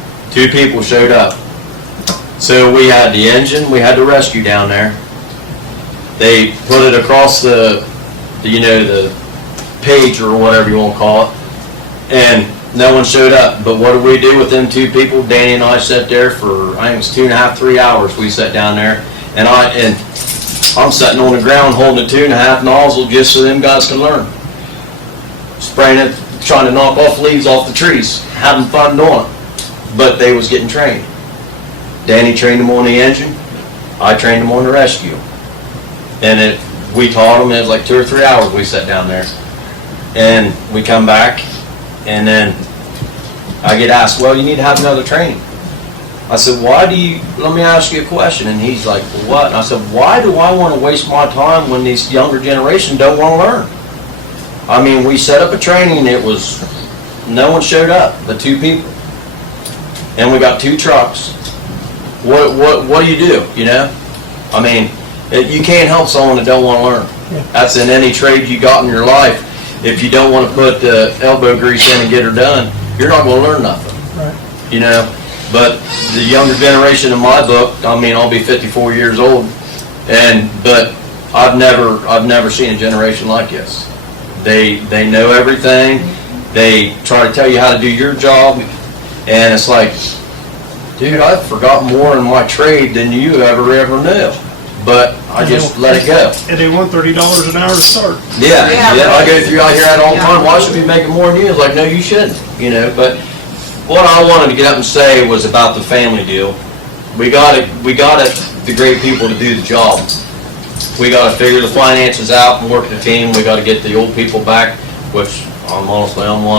people showed up. So we had the engine, we had the rescue down there. They put it across the page or whatever you want to call it, and no one showed up. But what did we do with them 2 people? Danny and I sat there for, I think it was 2.5, 3 hours. We sat down there, and I'm sitting on the ground holding a 2.5 nozzle just so them guys can learn. Spraying it, trying to knock off leaves off the trees, having fun doing it. But they was getting trained. Danny trained them on the engine, I trained them on the rescue. And we taught them, it was like 2 or 3 hours we sat down there. And we come back, and then I get asked, well, you need to have another training. I said, let me ask you a question. And he's like, well, what? And I said, why do I want to waste my time when these younger generation don't want to learn? I mean, we set up a training, and no one showed up, but 2 people. And we got 2 trucks. What do you do, you know? I mean, you can't help someone that don't want to learn. That's in any trade you got in your life. If you don't want to put elbow grease in and get her done, you're not going to learn nothing. Right. You know? But the younger generation in my book, I mean, I'll be 54 years old, but I've never seen a generation like this. They know everything. They try to tell you how to do your job, and it's like, dude, I've forgotten more in my trade than you ever knew. But I just let it go. And they want $30 an hour to start. Yeah, I hear that all the time. Why should we be making more than you? It's like, no, you shouldn't. You know, but what I wanted to get up and say was about the family deal. We got the great people to do the job. We got to figure the finances out and work the team. We got to get the old people back, which I'm one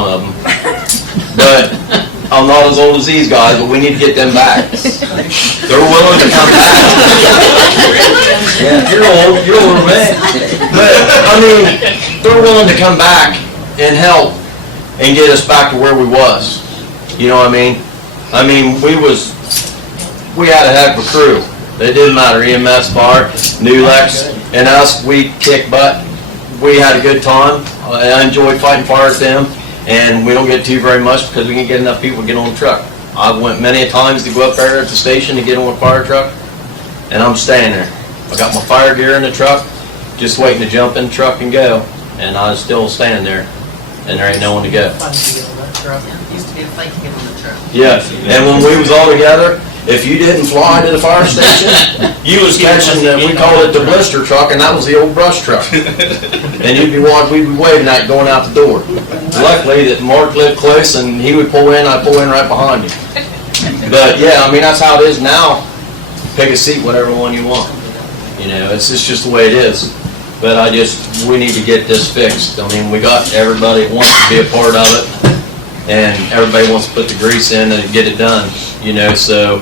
of them. But I'm not as old as these guys, but we need to get them back. They're willing to come back. Yeah, you're older man. But I mean, they're willing to come back and help and get us back to where we was. You know what I mean? I mean, we had a heck of a crew. It didn't matter, EMS, fire, Nulex, and us, we kicked butt. We had a good time. I enjoyed fighting fire with them, and we don't get to very much because we can't get enough people to get on the truck. I went many a times to go up there at the station to get on a fire truck, and I'm staying there. I got my fire gear in the truck, just waiting to jump in the truck and go, and I was still standing there, and there ain't no one to go. Used to be a fight to get on the truck. Yeah, and when we was all together, if you didn't fly to the fire station, you was catching, we called it the blister truck, and that was the old brush truck. And we'd be waving that going out the door. Luckily, that Mark lived close, and he would pull in, I'd pull in right behind him. But yeah, I mean, that's how it is now. Pick a seat, whatever one you want. You know, it's just the way it is. But we need to get this fixed. I mean, we got everybody wants to be a part of it, and everybody wants to put the grease in and get it done, you know, so.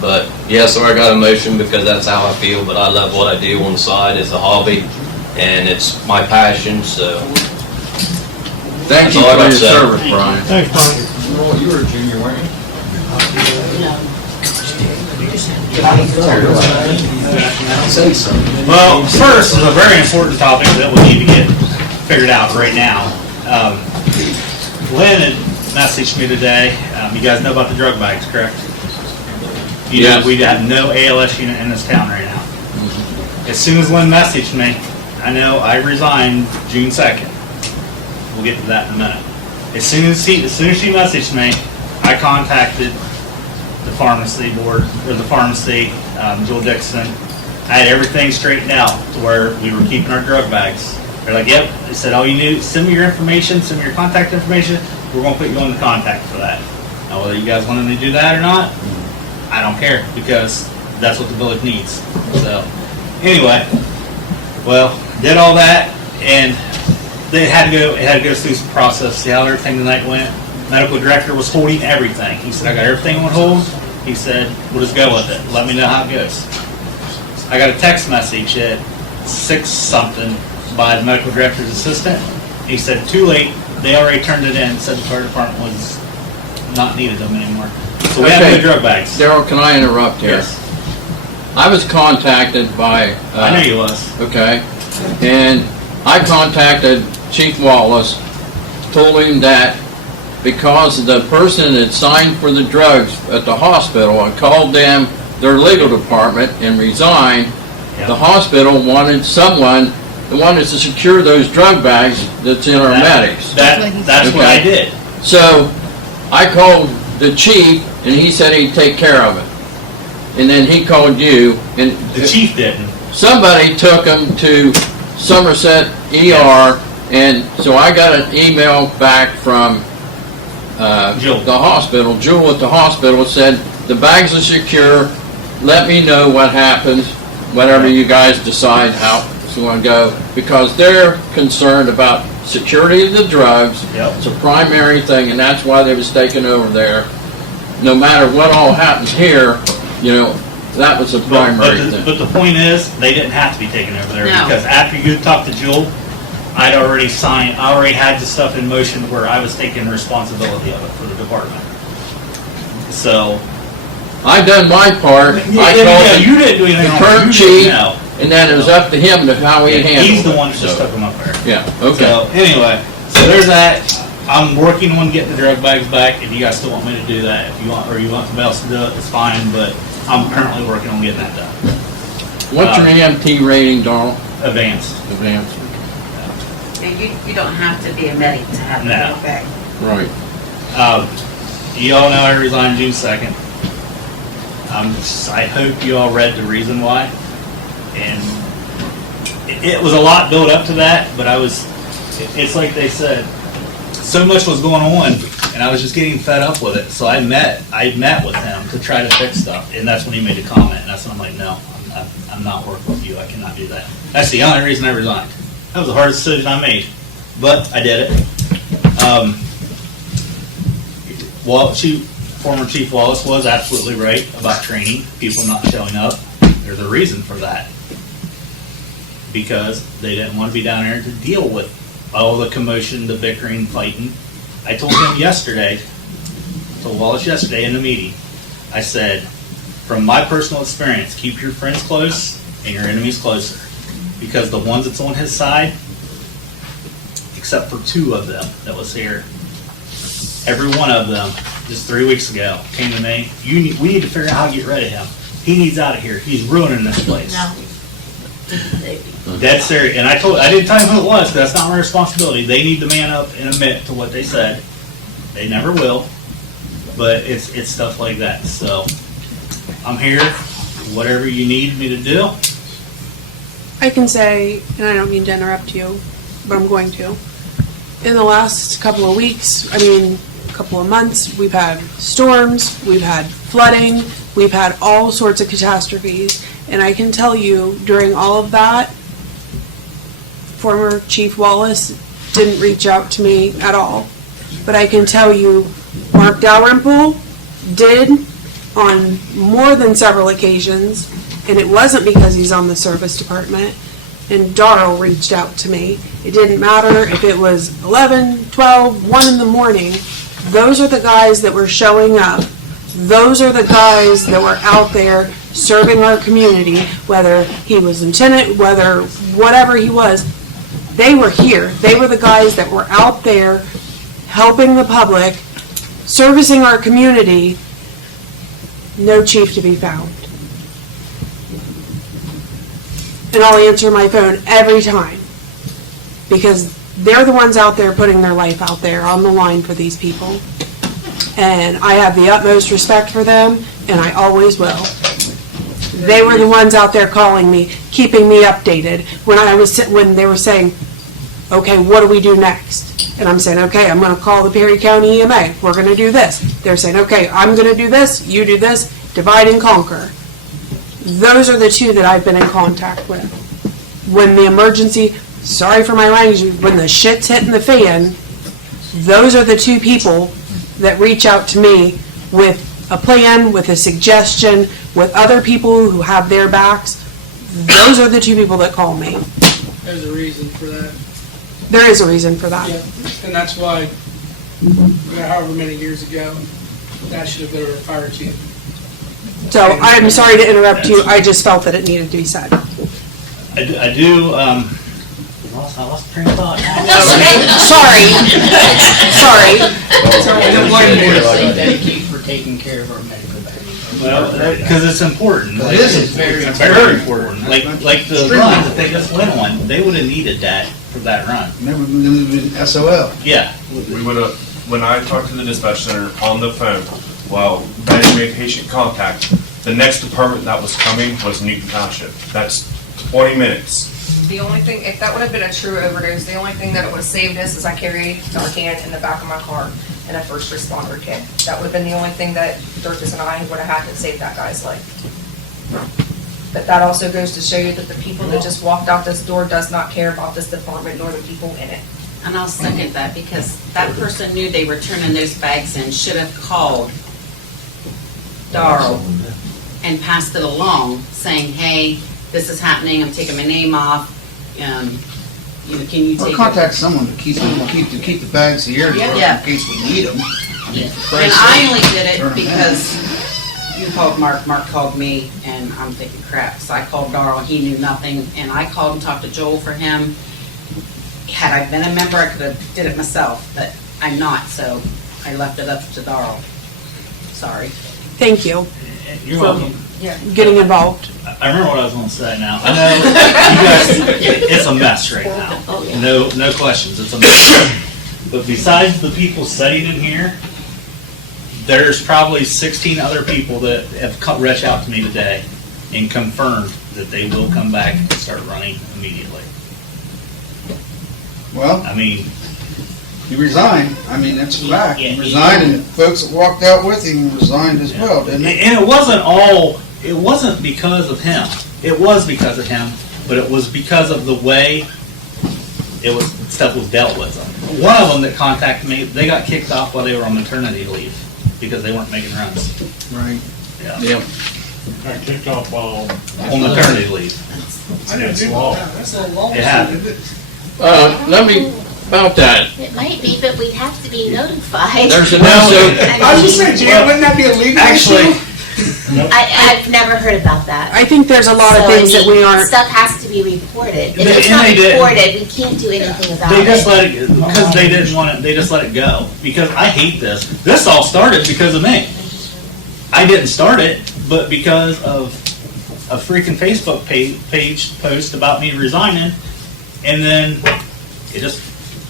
But yeah, so I got a motion because that's how I feel, but I love what I do on the side. It's a hobby, and it's my passion, so. Thank you for your service, Brian. Thanks, Brian. Well, you were a junior, weren't you? Well, first is a very important topic that we need to get figured out right now. Lynn had messaged me today. You guys know about the drug bags, correct? Yes. We have no ALS unit in this town right now. As soon as Lynn messaged me, I know I resigned June 2nd. We'll get to that in a minute. As soon as she messaged me, I contacted the pharmacy board, or the pharmacy, Joel Dixon. I had everything straightened out to where we were keeping our drug bags. They're like, yep. They said, all you need, send me your information, send me your contact information. We're gonna put you on the contact for that. Now, whether you guys want me to do that or not, I don't care, because that's what the village needs. So, anyway, well, did all that, and it had to go through some process, see how everything tonight went. Medical director was holding everything. He said, I got everything on hold. He said, we'll just go with it. Let me know how it goes. I got a text message at 6-something by the medical director's assistant. He said, too late. They already turned it in, said the fire department was not needed them anymore. So we have no drug bags. Daryl, can I interrupt here? Yes. I was contacted by... I know you was. Okay. And I contacted Chief Wallace, told him that because the person that signed for the drugs at the hospital, I called them, their legal department, and resigned. Yep. The hospital wanted someone that wanted to secure those drug bags that's in our medics. That's what I did. So I called the chief, and he said he'd take care of it. And then he called you, and The chief didn't. somebody took him to Somerset ER, and so I got an email back from Jill. the hospital. Jewel at the hospital said the bags are secure, let me know what happens, whatever you guys decide how it's going to go, because they're concerned about security of the drugs. Yep. It's a primary thing, and that's why they was taken over there. No matter what all happens here, you know, that was a primary thing. But the point is, they didn't have to be taken over there, No. because after you talked to Jewel, I already had the stuff in motion where I was taking responsibility of it for the department. So. I done my part. I Yeah, called you didn't do anything the wrong. current You chief, didn't know. and then it was up to him to how he handled it. He's the one that just So, took them up there. Yeah, okay. So, anyway, so there's that. I'm working on getting the drug bags back. If you guys still want me to do that, if you want, or you want somebody else to do it, it's fine, but I'm currently working on getting that done. What's your EMT rating, Donald? Advanced. Advanced. You don't have to be a medic to have No. a bag. Right. You all know I resigned June 2nd. I hope you all read the reason why. And it was a lot built up to that, but it's like they said, so much was going on, and I was just getting fed up with it. So I met with him to try to fix stuff, and that's when he made the comment, and that's when I'm like, no, I'm not working with you. I cannot do that. That's the only reason I resigned. That was the hardest decision I made, but I did it. Former Chief Wallace was absolutely right about training, people not showing up. There's a reason for that. Because they didn't want to be down there to deal with all the commotion, the bickering, fighting. I told Wallace yesterday in the meeting, I said, from my personal experience, keep your friends close and your enemies closer. Because the ones that's on his side, except for 2 of them that was here, every one of them, just 3 weeks ago, came to me, we need to figure out how to get rid of him. He needs out of here. He's ruining this place. Dead serious. And I didn't tell him who it was, because that's not my responsibility. They need to man up and admit to what they said. They never will. But it's stuff like that. So I'm here. Whatever you need me to do. I can say, and I don't mean to interrupt you, but I'm going to. In the last couple of weeks, couple of months, we've had storms, we've had flooding, we've had all sorts of catastrophes. And I can tell you, during all of that, former Chief Wallace didn't reach out to me at all. But I can tell you, Mark Dalrymple did on more than several occasions, and it wasn't because he's on the service department. And Darrell reached out to me. It didn't matter if it was 11, 12, 1 in the morning. Those are the guys that were showing up. Those are the guys that were out there serving our community, whether he was lieutenant, whatever he was. They were here. They were the guys that were out there helping the public, servicing our community. No chief to be found. And I'll answer my phone every time, because they're the ones out there putting their life out there on the line for these people. And I have the utmost respect for them, and I always will. They were the ones out there calling me, keeping me updated when they were saying, okay, what do we do next? And I'm saying, okay, I'm going to call the Perry County EMA. We're going to do this. They're saying, okay, I'm going to do this, you do this, divide and conquer. Those are the 2 that I've been in contact with. When the emergency, sorry for my language, when the shit's hitting the fan, those are the 2 people that reach out to me with a plan, with a suggestion, with other people who have their backs. Those are the 2 people that call me. There's a reason for that. There is a reason for that. Yeah, and that's why, however many years ago, that should have been our fire chief. So I'm sorry to interrupt you. I just felt that it needed to be said. I do, I lost the train of thought. Sorry. And one more thing, thank you for taking care of our medical bags. Well, because it's important. It is It's very important. Like the run that they just went on, they would have needed that for that run. Remember, SOL. Yeah. We would have, when I talked to the dispatch center on the phone, while Betty made patient contact, the next department that was coming was Newton Township. That's 20 minutes The only thing, if that would have been a true overdose, the only thing that would have saved us is I carry Narcan in the back of my car and a first responder kit. That would have been the only thing that Durkis and I would have had to save that guy's life. But that also goes to show you that the people that just walked out this door does not care about this department nor the people in it. And I'll second that, because that person knew they were turning those bags in, should have called Darrell and passed it along, saying, hey, this is happening, I'm taking my name off, can you Or take contact it? someone to keep the bags here, in Yeah. case we need them. And I only did it because you called Mark called me, and I'm thinking, crap. So I called Darrell, he knew nothing, and I called and talked to Joel for him. Had I been a member, I could have did it myself, but I'm not, so I left it up to Darrell. Sorry. Thank you You're for welcome. getting involved. I remember what I was gonna say now. I know you guys, it's a mess right now. No questions, it's a mess. But besides the people sitting in here, there's probably 16 other people that have reached out to me today and confirmed that they will come back and start running immediately. Well, I mean, he resigned. I mean, that's a fact. Yeah, He resigned, and folks that walked out with him resigned as well, didn't they? and it wasn't because of him. It was because of him, but it was because of the way stuff was dealt with. One of them that contacted me, they got kicked off while they were on maternity leave because they weren't making runs. Right. Yeah. Yep. Got kicked off while. On maternity leave. I didn't do law. It happened. Let me, about that, It might be, but we'd have to be notified. there's an episode, I was just saying, Jan, wouldn't that be a legal Actually, issue? I've never heard about that. I think there's a lot of So, I things that mean, we aren't, Stuff has to be reported. If And it's not they did. reported, we can't do anything about they just it. let it, because they didn't want it, they just let it go. Because I hate this. This all started because of me. I didn't start it, but because of a freaking Facebook page post about me resigning, and then it just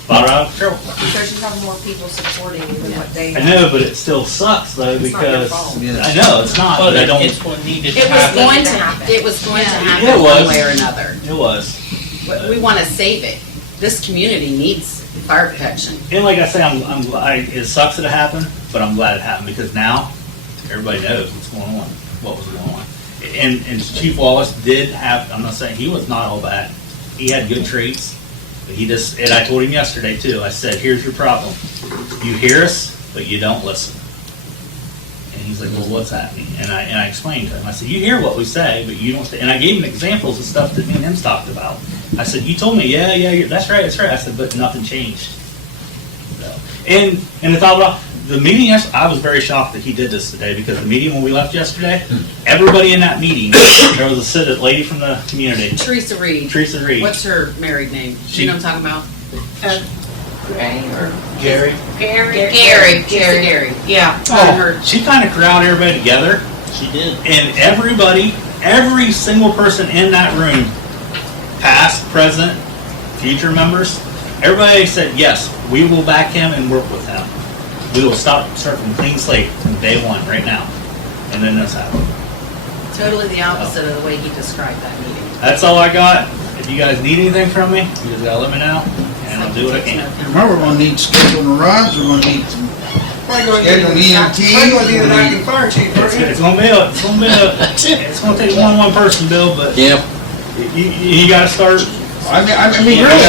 brought out of control. Because you have more people supporting you than what they I have. know, but it still sucks though, It's not your because, fault. I know, it's not, but I don't, It's what needed to It was happen. going to, it was going to happen It was. one way or another. it was. But we want to save it. This community needs fire protection. And like I say, I'm glad, it sucks that it happened, but I'm glad it happened, because now everybody knows what's going on, what was going on. And Chief Wallace did have, I'm not saying he was not all bad. He had good traits, but he just, and I told him yesterday too, I said, here's your problem. You hear us, but you don't listen. And he's like, well, what's happening? And I explained to him, I said, you hear what we say, but you don't, and I gave him examples of stuff that me and him talked about. I said, you told me, yeah, that's right. I said, but nothing changed. So, and it's all about, the meeting, I was very shocked that he did this today, because the meeting when we left yesterday, everybody in that meeting, there was a lady from the community, Teresa Reed. Teresa Reed. What's her married name? You know what I'm talking about? Gary. Gary. Yeah. Oh, she kind of corralled everybody together, She did. and every single person in that room, past, present, future members, everybody said, yes, we will back him and work with him. We will start from clean slate from day one, right now. And then this happened. Totally the opposite of the way he described that meeting. That's all I got. If you guys need anything from me, you just gotta let me know, and I'll do what I can. Remember, we're gonna need scheduling runs, we're gonna need some Probably gonna scheduling need an EMTs. acting fire chief, aren't you? It's gonna take one person, Bill, but yep, you gotta start. I mean, really,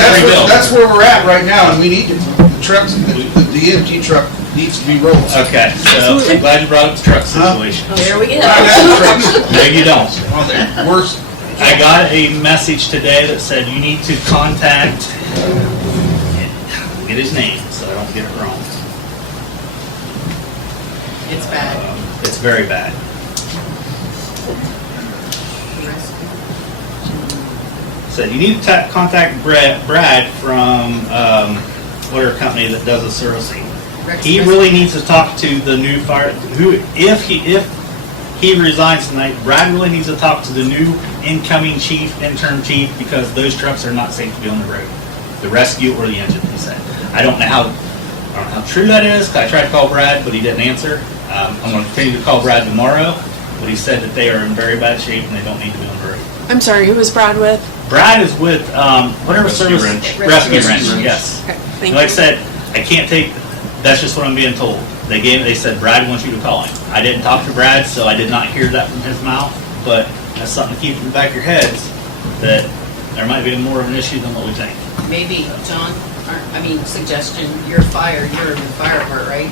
that's where we're at right now, and we need the trucks, the EMT truck needs to be rolled. Okay, so I'm glad you brought up the truck situation. There we go. No, you don't. Well, they're worse. I got a message today that said you need to contact, get his name so I don't get it wrong. It's bad. It's very bad. Said you need to contact Brad from whatever company that does the servicing. He really needs to talk to the new fire, if he resigns tonight, Brad really needs to talk to the new incoming chief, interim chief, because those trucks are not safe to be on the road. The rescue or the engine, he said. I don't know how true that is. I tried to call Brad, but he didn't answer. I'm going to continue to call Brad tomorrow, but he said that they are in very bad shape and they don't need to be on the road. I'm sorry, who was Brad with? Brad is with, whatever Rescue service. Wrench. Rescue Rescue Wrench, Wrench. yes. Okay, thank Like I you. said, I can't take, that's just what I'm being told. They said, Brad wants you to call him. I didn't talk to Brad, so I did not hear that from his mouth, but that's something to keep in the back of your heads, that there might be more of an issue than what we think. Maybe, John, suggestion, you're in the fire part, right?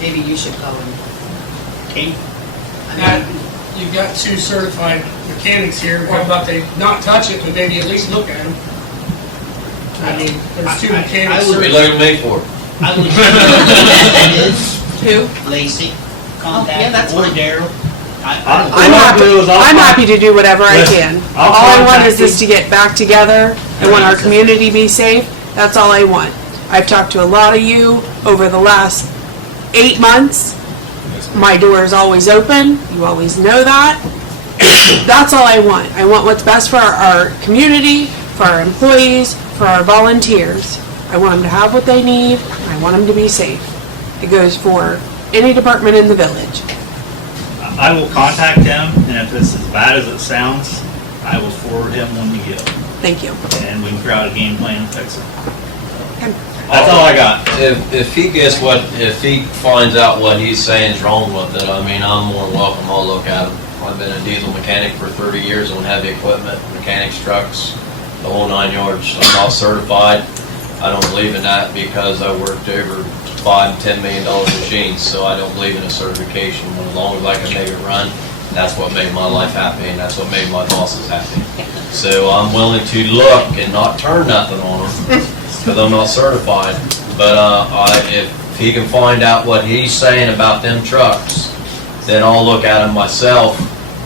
Maybe you should call him. Kate? You've got 2 certified mechanics here, how about they not touch it, but maybe at least look at them? I mean, there's 2 mechanics. What are you looking at me for? I would recommend Who? Lacy, yeah, contact, that's or fine. Daryl. I'm happy to do whatever I can. I'll All I want contact is this to get back together. I want our community to be safe. That's all I want. I've talked to a lot of you over the last 8 months. My door is always open. You always know that. That's all I want. I want what's best for our community, for our employees, for our volunteers. I want them to have what they need. I want them to be safe. It goes for any department in the village. I will contact him, and if it's as bad as it sounds, I will forward him one to you, Thank you. and we can figure out a game plan and fix it. Okay. That's all I got. If he finds out what he's saying is wrong with it, I mean, I'm more than welcome, I'll look at him. I've been a diesel mechanic for 30 years on heavy equipment, mechanics, trucks, the whole 9 yards. I'm not certified. I don't believe in that because I worked over $5-10 million machines, so I don't believe in a certification. As long as I can make it run, that's what made my life happy, and that's what made my bosses happy. So I'm willing to look and not turn nothing on them, because I'm not certified. But if he can find out what he's saying about them trucks, then I'll look at them myself,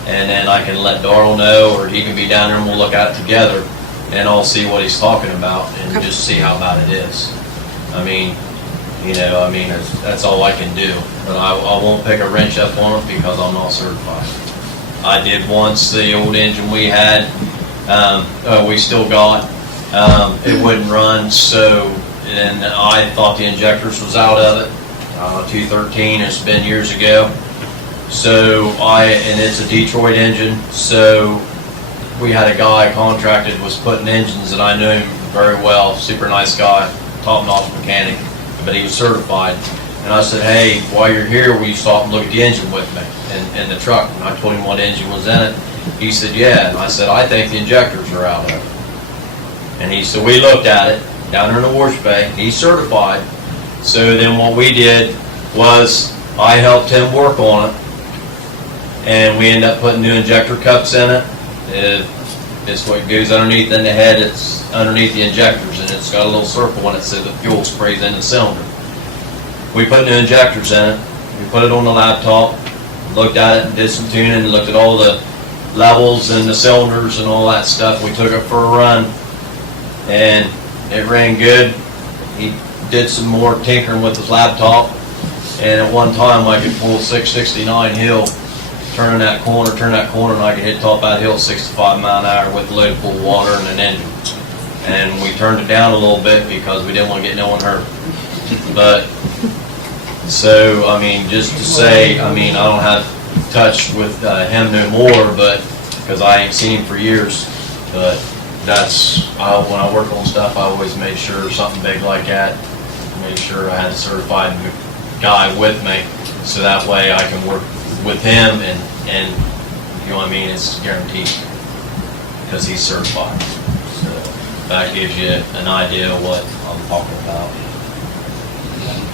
and then I can let Darrell know, or he can be down there and we'll look at it together, and I'll see what he's talking about, and just see how bad it is. I mean, that's all I can do. But I won't pick a wrench up on it because I'm not certified. I did once, the old engine we had, we still got, it wouldn't run, so, and I thought the injectors was out of it. 213, it's been years ago. So and it's a Detroit engine, so we had a guy contracted, was putting engines, and I knew him very well, super nice guy, top-notch mechanic, but he was certified. And I said, hey, while you're here, will you stop and look at the engine with me in the truck? And I told him what engine was in it. He said, yeah. And I said, I think the injectors are out of it. And he said, we looked at it down there in the wash bay. He's certified. So then what we did was I helped him work on it. And we ended up putting new injector cups in it. It's what goes underneath in the head. It's underneath the injectors, and it's got a little circle in it so the fuel sprays in the cylinder. We put new injectors in it. We put it on the laptop, looked at it, and did some tuning, and looked at all the levels and the cylinders and all that stuff. We took it for a run, and it ran good. He did some more tinkering with his laptop, and at one time I could pull 669 hill, turn that corner, and I could hit top that hill at 65 mile an hour with a load full of water and an engine. And we turned it down a little bit because we didn't want to get no one hurt. But, so, I mean, just to say, I mean, I don't have touch with him no more, but, because I ain't seen him for years. But that's, when I work on stuff, I always made sure something big like that, made sure I had a certified guy with me, so that way I can work with him and you know what I mean, it's guaranteed because he's certified. So that gives you an idea of what I'm talking about.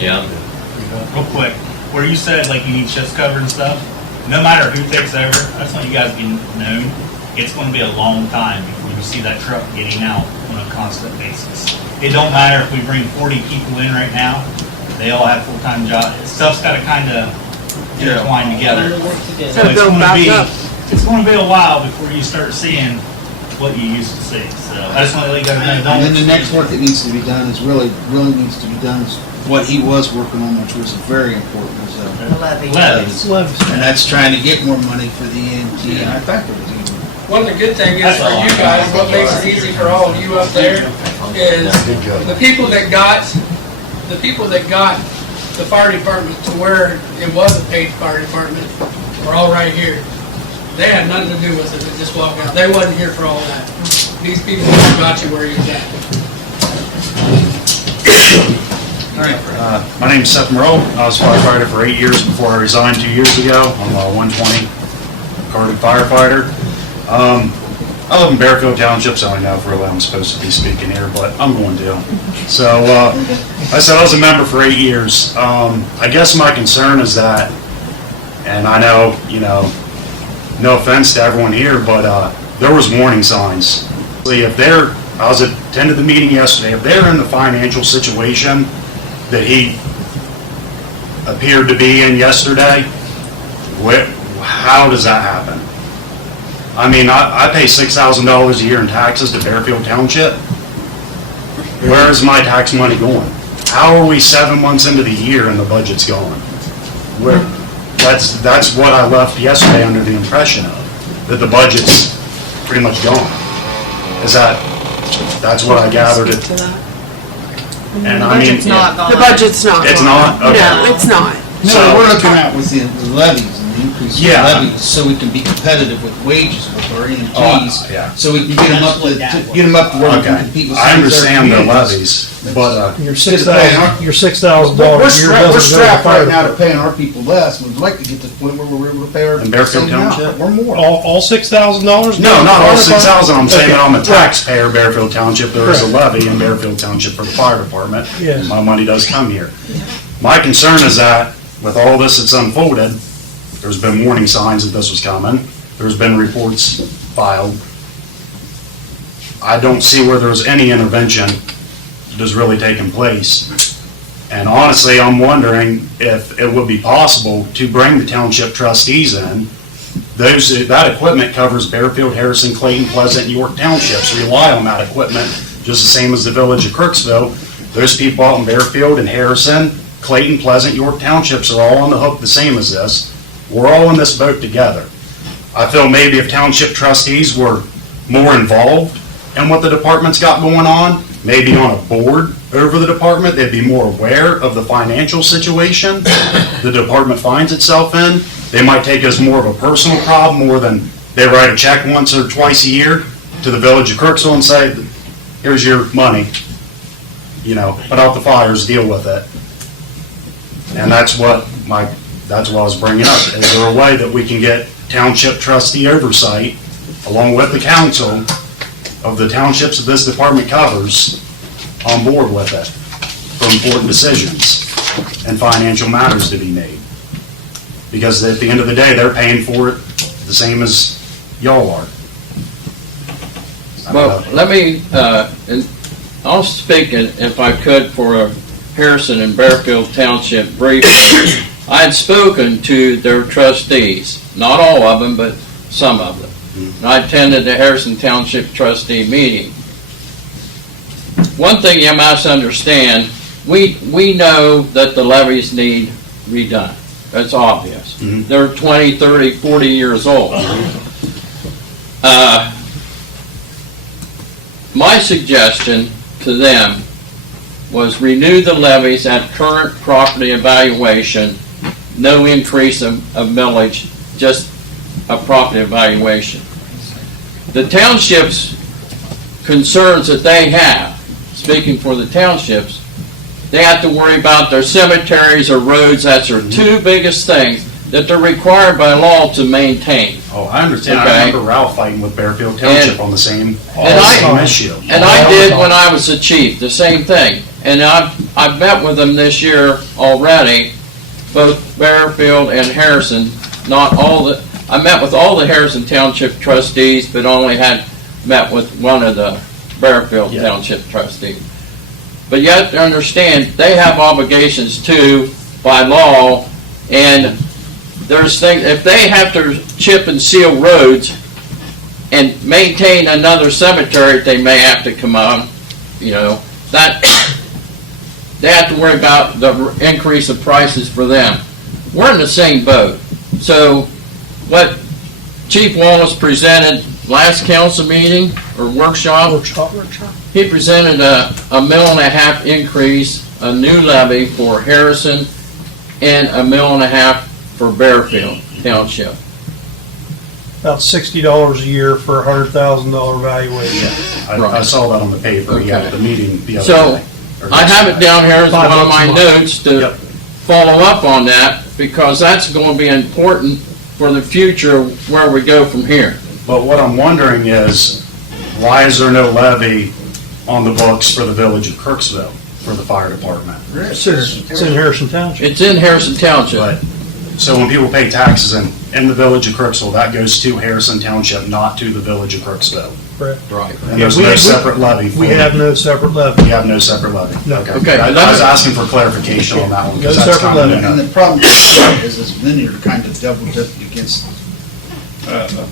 Yeah, I'm good. Real quick, where you said like you need shifts covered and stuff, no matter who takes over, I just want you guys to be known, it's going to be a long time before you see that truck getting out on a constant basis. It don't matter if we bring 40 people in right now, they all have full-time jobs. Stuff's got to kind of intertwine together. So it's going to be a while before you start seeing what you used to see. So I just want to let you guys know. And then the next work that needs to be done is really needs to be done is what he was working on, which was very important, was levies. And that's trying to get more money for the EMT, and I thought it was even. One of the good things is for you guys, what makes it easy for all of you up there is the people that got the fire department to where it was a paid fire department are all right here. They had nothing to do with it, they just walked out. They wasn't here for all that. These people got you where you was at. All right, my name's Seth Moreau. I was firefighter for 8 years before I resigned 2 years ago. I'm a 120 carded firefighter. I live in Bearfield Township, so I know for I'm supposed to be speaking here, but I'm going to. So, I said I was a member for 8 years. I guess my concern is that, and I know, no offense to everyone here, but there was warning signs. If I was attended the meeting yesterday, if they're in the financial situation that he appeared to be in yesterday, how does that happen? I mean, I pay $6,000 a year in taxes to Bearfield Township. Where is my tax money going? How are we 7 months into the year and the budget's going? That's what I left yesterday under the impression of, that the budget's pretty much gone. That's what I gathered it. And I mean, The budget's not. It's not? Okay. No, it's not. No, we're looking at with the levies and the increase in Yeah. levies, so we can be competitive with wages with our EMTs. Yeah. So we can get them up to where we can compete with. I some of their understand the communities. levies, but, Your $6,000 $6,000 We're a year strapped doesn't go to right now to fire. paying our people less. We'd like to get to the point where we're able to pay our In people the Bearfield same amount, Township? or more. All $6,000? no, not all 6,000, I'm saying Okay. I'm a Right. taxpayer, Bearfield Township, there is a Correct. levy in Bearfield Township for the fire department. Yes. My money does come here. My concern is that, with all this that's unfolded, there's been warning signs that this was coming, there's been reports filed. I don't see where there's any intervention that's really taken place. And honestly, I'm wondering if it would be possible to bring the township trustees in. That equipment covers Bearfield, Harrison, Clayton, Pleasant, York Townships, rely on that equipment, just the same as the village of Crooksville. Those people out in Bearfield and Harrison, Clayton, Pleasant, York Townships are all on the hook the same as this. We're all in this boat together. I feel maybe if township trustees were more involved in what the department's got going on, maybe on a board over the department, they'd be more aware of the financial situation the department finds itself in. They might take it as more of a personal problem, more than they write a check once or twice a year to the village of Crooksville and say, here's your money, put out the fires, deal with it. And that's what I was bringing up. Is there a way that we can get township trustee oversight, along with the council of the townships that this department covers, on board with it for important decisions and financial matters to be made? Because at the end of the day, they're paying for it the same as y'all are. Well, let me, and I'll speak, if I could, for Harrison and Bearfield Township briefly. I had spoken to their trustees, not all of them, but some of them. And I attended the Harrison Township trustee meeting. One thing you must understand, we know that the levees need redone. That's obvious. They're 20, 30, 40 years old. My suggestion to them was renew the levies at current property evaluation, no increase of millage, just a property evaluation. The township's concerns that they have, speaking for the townships, they have to worry about their cemeteries or roads. That's their two biggest things that they're required by law to maintain. Oh, I understand. Okay. I remember Ralph fighting with Bearfield Township on the same issue. And I did when I was the chief, the same thing. And I've met with them this year already, both Bearfield and Harrison. I met with all the Harrison Township trustees, but only met with one of the Bearfield Township trustees. But you have to understand, they have obligations too, by law, and there's things, if they have to chip and seal roads and maintain another cemetery, they may have to come on, that, they have to worry about the increase of prices for them. We're in the same boat. So what Chief Wallace presented last council meeting or workshop, he presented a $1.5 million increase, a new levy for Harrison, and $1.5 million for Bearfield Township. about $60 a year for a $100,000 valuation. I saw that on the paper, yeah, at the meeting the other So, day. I have it down here as one of my $5 a month. notes to Yep. follow up on that, because that's going to be important for the future where we go from here. But what I'm wondering is, why is there no levy on the books for the village of Crooksville for the fire department? It's in Harrison Township. It's in Harrison Township. But, so when people pay taxes in the village of Crooksville, that goes to Harrison Township, not to the village of Crooksville. Correct. Right. And there's Yeah, no separate levy for We it. have no separate levy. We have no separate levy. No. Okay, I was asking for clarification on that one, because No that's separate kind of levy. And the problem is then you're kind of double dipping against, the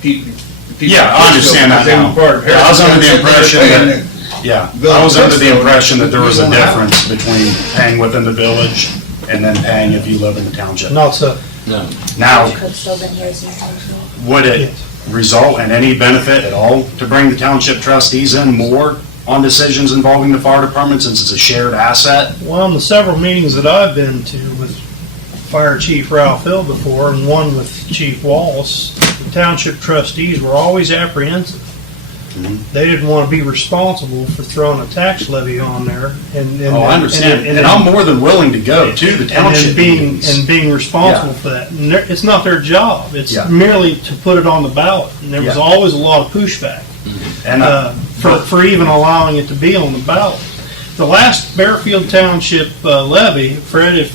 people. Yeah, I understand that now. I was under the impression that, yeah, I was under the impression that there was a difference between paying within the village and then paying if you live in the township. Not so. No. Now, Crooksville than Harrison Township. would it result in any benefit at all to bring the township trustees in more on decisions involving the fire department, since it's a shared asset? Well, in the several meetings that I've been to with Fire Chief Ralph Hill before, and one with Chief Wallace, the township trustees were always apprehensive. They didn't want to be responsible for throwing a tax levy on there, and Oh, I understand, and I'm more than willing to go to the township meetings. and being responsible Yeah. for that. And it's not their job. It's Yeah. merely to put it on the ballot. And there was Yeah. always a lot of pushback And for even allowing it to be on the ballot. The last Bearfield Township levy, Fred,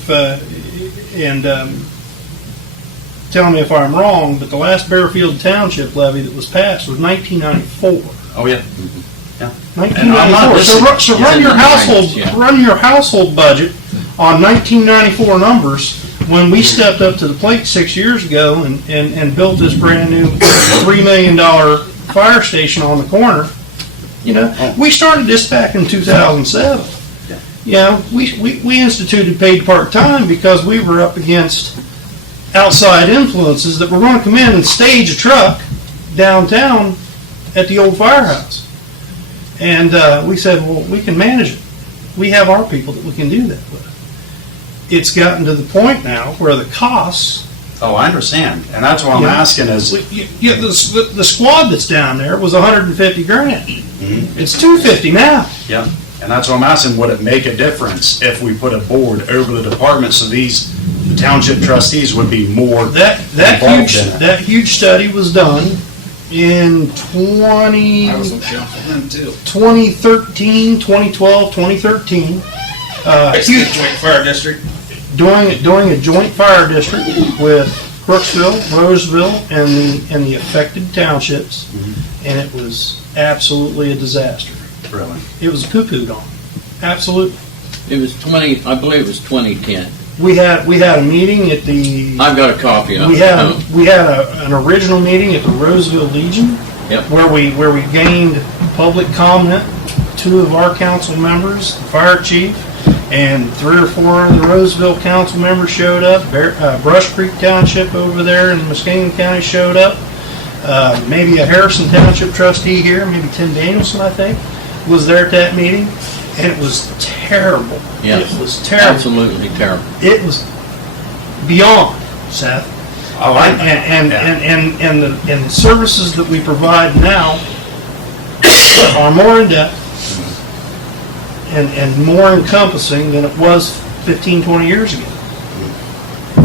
tell me if I'm wrong, but the last Bearfield Township levy that was passed was 1994. Oh, yeah. 1994. So run your household, Yeah. run your household budget on 1994 numbers when we stepped up to the plate 6 years ago and built this brand new $3 million fire station on the corner. You know, we started this back in 2007. You know, we instituted paid part-time because we were up against outside influences that were going to come in and stage a truck downtown at the old firehouse. And we said, well, we can manage it. We have our people that we can do that with. It's gotten to the point now where the costs... Oh, I understand, and that's what I'm asking is... The squad that's down there was 150 grand. It's 250 now. Yeah, and that's what I'm asking, would it make a difference if we put a board over the department so the township trustees would be more That involved in it? huge study was done in 2013, 2012, 2013. Joint fire district. Doing a joint fire district with Crooksville, Roseville, and the affected townships, and it was absolutely a disaster. Really? It was poo-pooed on, absolutely. It was I believe it was 2010. We had a meeting at the. I've got a copy of it. We had an original meeting at the Roseville Legion. Yep. Where we gained public comment. 2 of our council members, the fire chief, and 3 or 4 of the Roseville council members showed up. Brush Creek Township over there in Muskingum County showed up. Maybe a Harrison Township trustee here, maybe Tim Danielson, I think, was there at that meeting, and it was terrible. Yeah. It was terrible. Absolutely terrible. It was beyond, Seth. Oh, And the services that we provide now are more in-depth and more encompassing than it was 15, 20 years ago.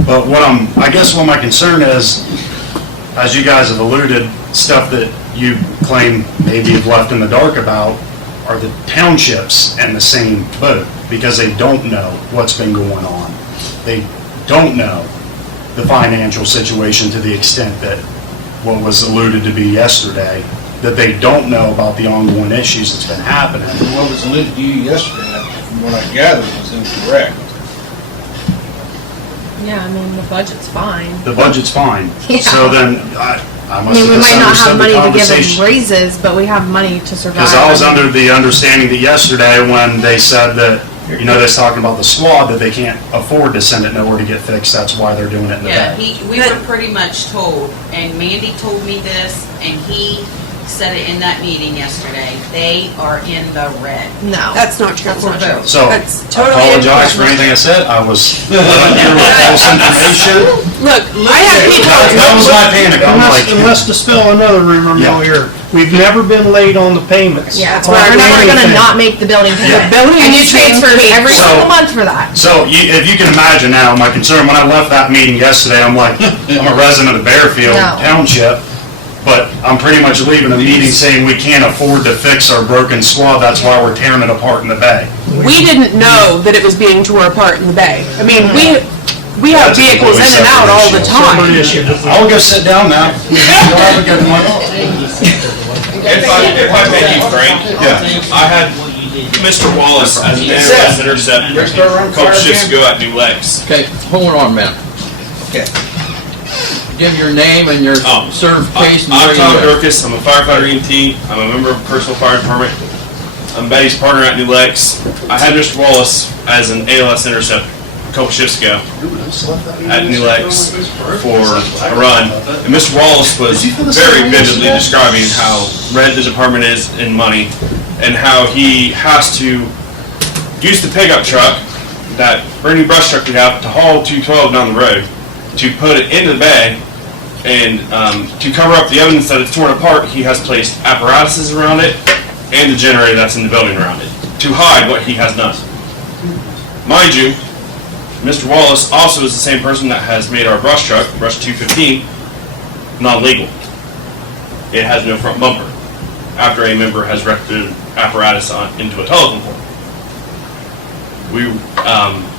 But I guess what my concern is, as you guys have alluded, stuff that you claim maybe you've left in the dark about, are the townships in the same boat, because they don't know what's been going on. They don't know the financial situation to the extent that what was alluded to be yesterday, that they don't know about the ongoing issues that's been happening. What was alluded to you yesterday, from what I gathered, was incorrect. Yeah, I mean, the budget's fine. The budget's fine. Yeah. So then, I I must mean, have we might not misunderstood have the money to give them conversation. raises, but we have money to survive. Because I was under the understanding that yesterday when they said that, you know, they're talking about the squad, that they can't afford to send it nowhere to get fixed, that's why they're doing it in the Yeah, back. we were pretty much told, and Mandy told me this, and he said it in that meeting yesterday, they are in the red. No. That's not true. That's not true. So, That's I totally apologize for anything I said. I was led up here with false information. Look, I have people. That was my panic. I'm like, And let's dispel another rumor mill here. We've never been late on the payments. Yeah, That's why we're never gonna Anything. not make the building payment. The building And you is being transfer paid every for. single month for that. so if you can imagine now, my concern, when I left that meeting yesterday, I'm like, I'm a resident of Bearfield No. Township, but I'm pretty much leaving the meeting saying we can't afford to fix our broken squad, that's why we're tearing it apart in the bay. We didn't know that it was being torn apart in the bay. I mean, we have That's a vehicles in completely and out all the separate time. I'll go sit down now. You'll have a good one. If I may be frank, I had Mr. Wallace as an ALS interceptor a couple shifts ago at New Lex. Okay, hold on a minute. Okay. Give your name and your certification. I'm where you Tom live. Durkis, I'm a firefighter EMT, I'm a member of Crooksville Fire Department. I'm Betty's partner at New Lex. I had Mr. Wallace as an ALS interceptor a couple shifts ago at New Lex for a run. And Mr. Wallace was very vividly describing how red the department is in money and how he has to use the pickup truck, that brand new brush truck we have, to haul 212 down the road, to put it into the bay, and to cover up the evidence that it's torn apart, he has placed apparatuses around it and the generator that's in the building around it to hide what he has done. Mind you, Mr. Wallace also is the same person that has made our brush truck, Brush 215, non-legal. It has no front bumper after a member has wrecked the apparatus into a telephone pole.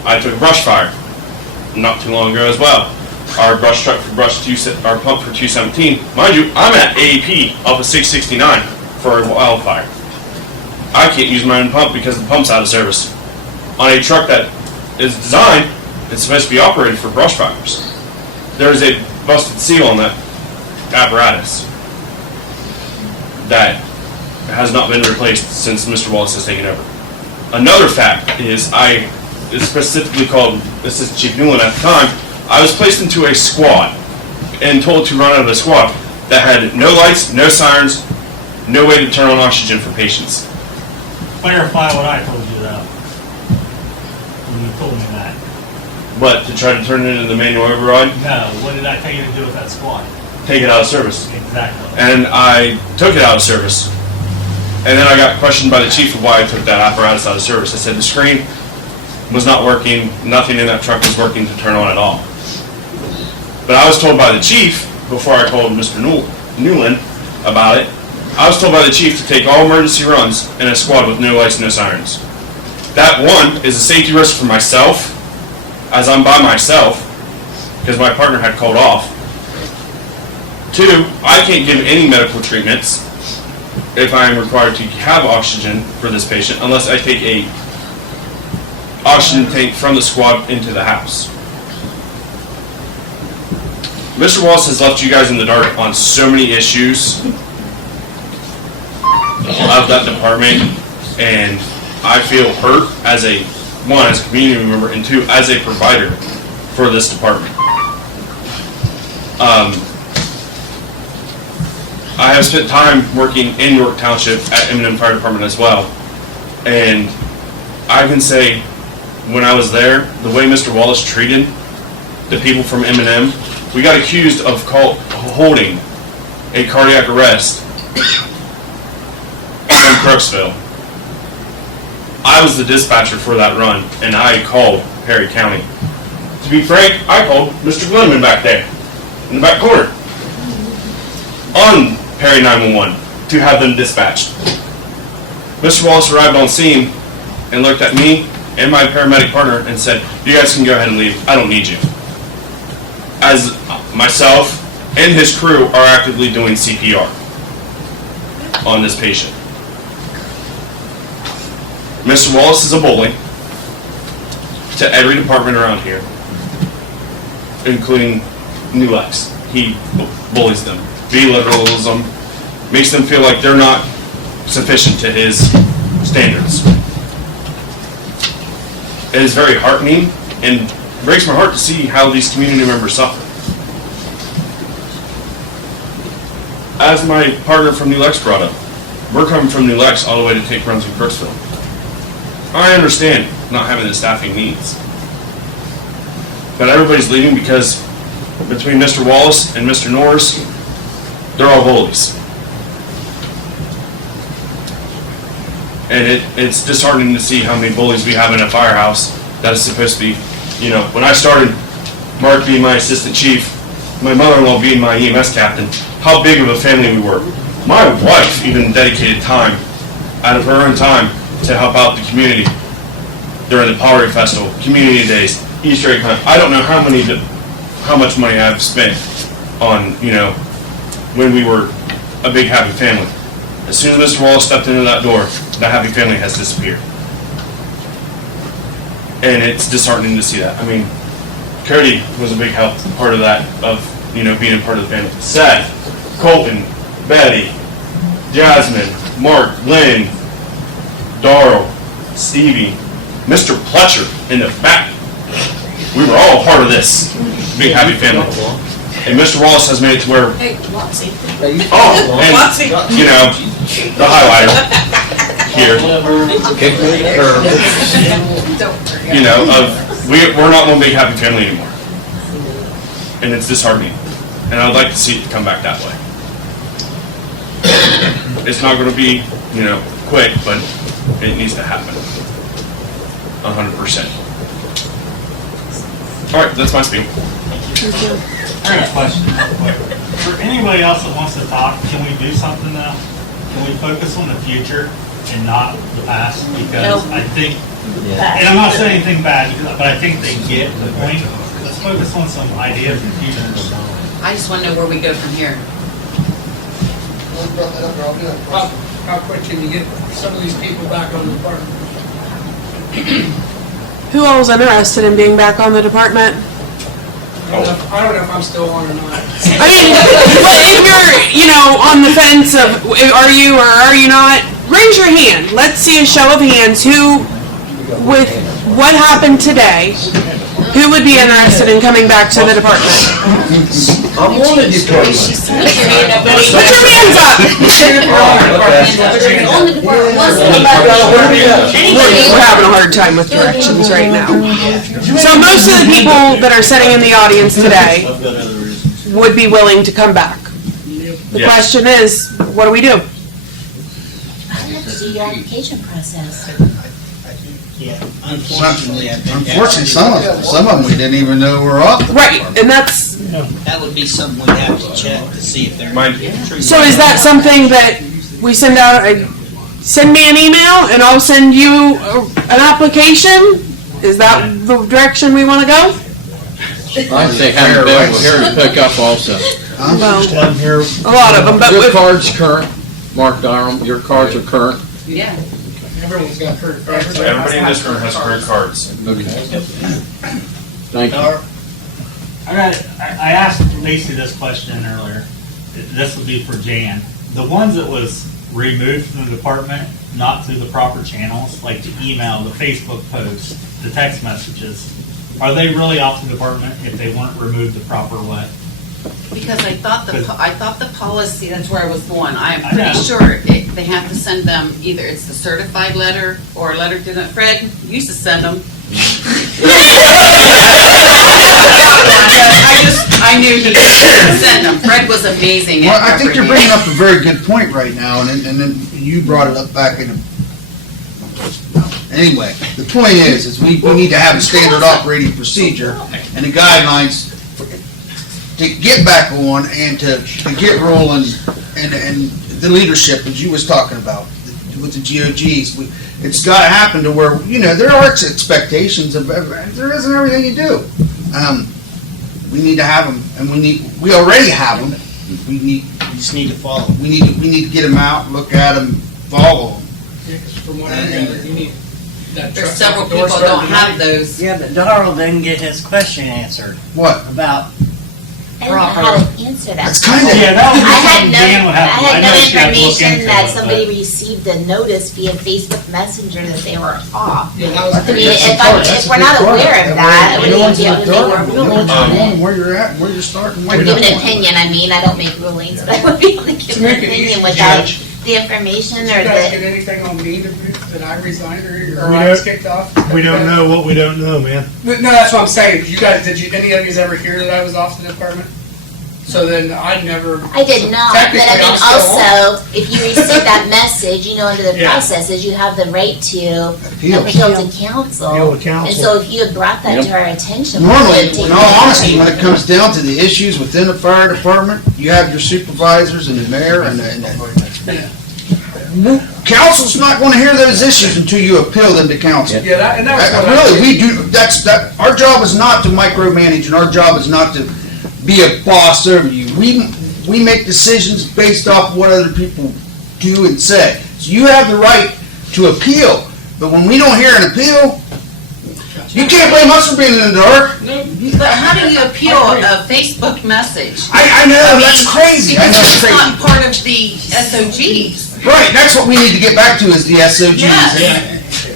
I took a brush fire not too long ago as well. Our brush truck for our pump for 217, mind you, I'm at AEP off of 669 for a wildfire. I can't use my own pump because the pump's out of service. On a truck that is designed, it's supposed to be operated for brush fires. There is a busted seal on that apparatus that has not been replaced since Mr. Wallace has taken over. Another fact is it's specifically called Assistant Chief Newland at the time, I was placed into a squad and told to run out of the squad that had no lights, no sirens, no way to turn on oxygen for patients. Clarify what I told you though. When you told me that. But to try to turn it into the manual override, No, what did I tell you to do with that squad? take it out of service. Exactly. And I took it out of service. And then I got questioned by the chief of why I took that apparatus out of service. I said the screen was not working, nothing in that truck was working to turn on at all. But I was told by the chief, before I told Mr. Newland about it, I was told by the chief to take all emergency runs in a squad with no lights, no sirens. That, one, is a safety risk for myself, as I'm by myself, because my partner had called off. Two, I can't give any medical treatments if I am required to have oxygen for this patient unless I take a oxygen tank from the squad into the house. Mr. Wallace has left you guys in the dark on so many issues of that department, and I feel hurt as a community member, and two, as a provider for this department. I have spent time working in York Township at M&M Fire Department as well, and I can say when I was there, the way Mr. Wallace treated the people from M&M, we got accused of holding a cardiac arrest in Crooksville. I was the dispatcher for that run, and I called Perry County. To be frank, I called Mr. Glenman back there, in the back corner, on Perry 911, to have them dispatched. Mr. Wallace arrived on scene and looked at me and my paramedic partner and said, "You guys can go ahead and leave. I don't need you." As myself and his crew are actively doing CPR on this patient. Mr. Wallace is a bully to every department around here, including New Lex. He bullies them, belittles them, makes them feel like they're not sufficient to his standards. It is very heartening and breaks my heart to see how these community members suffer. as my partner from New Lex brought up, we're coming from New Lex all the way to take runs in Crooksville. I understand not having the staffing needs. But everybody's leaving because between Mr. Wallace and Mr. Norris, they're all bullies. And it's disheartening to see how many bullies we have in a firehouse that is supposed to be, you know, when I started, Mark being my assistant chief, my mother-in-law being my EMS captain, how big of a family we were. My wife even dedicated time, out of her own time, to help out the community during the Pottery Festival, community days, Easter egg hunt. I don't know how much money I've spent on, you know, when we were a big happy family. As soon as Mr. Wallace stepped into that door, that happy family has disappeared. And it's disheartening to see that. I mean, Cody was a big help, part of that, of, you know, being a part of the family. Seth, Colton, Betty, Jasmine, Mark, Lynn, Darrell, Stevie, Mr. Pletcher in the back. We were all a part of this big happy family. And Mr. Wallace has made it to where, Hey, Watsy. oh, and, Watsy. you know, the highlighter here, you know, we're not one big happy family anymore. And it's disheartening. And I'd like to see it come back that way. It's not going to be, you know, quick, but it needs to happen. 100%. All right, that's my spiel. I got a question real quick. For anybody else that wants to talk, can we do something now? Can we focus on the future and not the past? Because I think, and I'm not saying anything bad, but I think they get the point. Let's focus on some ideas and future. I just want to know where we go from here. How quick can you get some of these people back on the department? Who all is interested in being back on the department? I don't know if I'm still on or not. I mean, if you're, you know, on the fence of are you or are you not, raise your hand. Let's see a show of hands. Who, with what happened today, who would be interested in coming back to the department? I'm one of you folks. Put your hands up. We're having a hard time with directions right now. So most of the people that are sitting in the audience today would be willing to come back. The question is, what do we do? I have to do your application process. Yeah, unfortunately, Unfortunately, some of them we didn't even know were off. Right, and that's, that would be something we'd have to check to see if they're. so is that something that we send out, send me an email and I'll send you an application? Is that the direction we want to go? I think having Bill here to pick up also. Well, a lot of them, but Your card's current, Mark Durham, your cards are current. Yeah. Everyone's got current cards. Everybody in this room has current cards. Okay. Thank you. I asked Lacey this question earlier. This would be for Jan. The ones that was removed from the department, not through the proper channels, like the email, the Facebook posts, the text messages, are they really off the department if they weren't removed the proper way? Because I thought the policy, that's where I was going. I'm I pretty know. sure they have to send them, either it's the certified letter or a letter to them. Fred used to send them. I knew he sent them. Fred was amazing Well, at I think you're bringing up a very good point right now, and then you brought it up back in. Anyway, the point is we need to have a standard operating procedure and the guidelines to get back on and to get rolling, and the leadership, as you was talking about, with the GOGs. It's got to happen to where, you know, there are expectations of, there isn't everything you do. We need to have them, and we already have them. We just need to follow. We need to get them out, look at them, follow them. Yeah, 'cause from what I gather, you need that There's truck several out the door people starting don't to have leak. those. Yeah, but Darrell didn't get his question answered. What? About I don't know how to answer that. That's kind of. Yeah, that was I had something no, Dan would have. I had no know she had to look information into that it, somebody but- received a notice via Facebook Messenger that they were off. Yeah, that was I mean, pretty- if we're not aware of that, I You know wouldn't what's be able to in the make dark, a you know what's ruling going on on, it. where you're at, where you're starting, where Or you're give an not. opinion, I mean, I don't make rulings, but I would be able to give To an make it opinion easy, without Judge. the information Did or you guys the, get anything on me that I resigned or We I was don't- kicked off? We don't know what we don't know, man. No, that's what I'm saying. You guys, any of you ever hear that I was off the department? So then I never. I did not, but I Technically, mean, I'm still on. also, if you receive that message, you know, under the Yeah. processes, you have the right to Appeal. appeal to council. Appeal to council. And so if you had brought that to our attention. we would Normally, have taken in all it. honesty, when it comes down to the issues within the fire department, you have your supervisors and the mayor and council's not gonna hear those issues until you appeal them to council. Yeah, and that was what I Really, did. we do, our job is not to micromanage, and our job is not to be a boss over you. We make decisions based off what other people do and say. So you have the right to appeal, but when we don't hear an appeal, you can't blame us for being in the dark. But how do you appeal a Facebook message? I know, that's crazy. I know Because it's it's not crazy. part of the SOGs. Right, that's what we need to get back to, is the SOGs. Yes.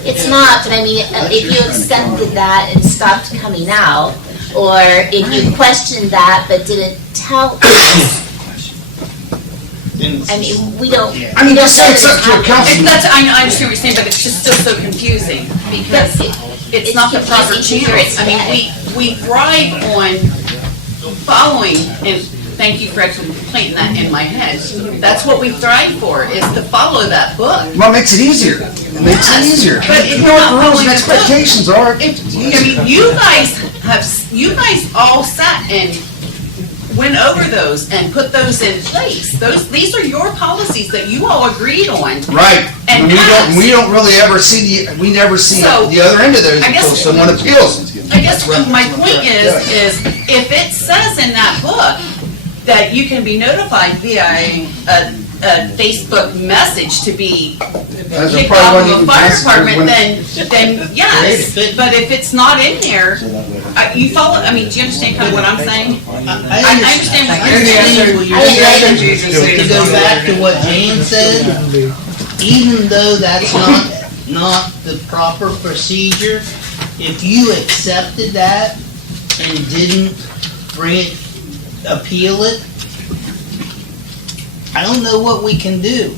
It's not, but I mean, if you accepted that and stopped coming out, or if you questioned that but didn't tell us, I mean, we don't. I mean, we don't just say know it's that up to a happened. council. I know, I understand what you're saying, but it's just still so confusing, because it's not the proper confusing to channel. hear it's I mean, we thrive on following, and thank you for actually planting that in my head. That's what we thrive for, is to follow that book. Well, it makes it easier. It makes it easier. But it's You know what not the rules and following the book. expectations are. I mean, you guys all sat and went over those and put those in place. These are your policies that you all agreed on. Right. And And we don't really ever see we never see So, the other end of those I guess- until someone appeals. I guess my point is if it says in that book that you can be notified via a Facebook message to be That's kicked probably out what of a even fire passes department, when- then yes. But if it's not in there, you follow, I mean, do you understand kind of what I'm saying? I understand what you're saying. what you're saying. To go back to what Jane said, even though that's not the proper procedure, if you accepted that and didn't appeal it, I don't know what we can do.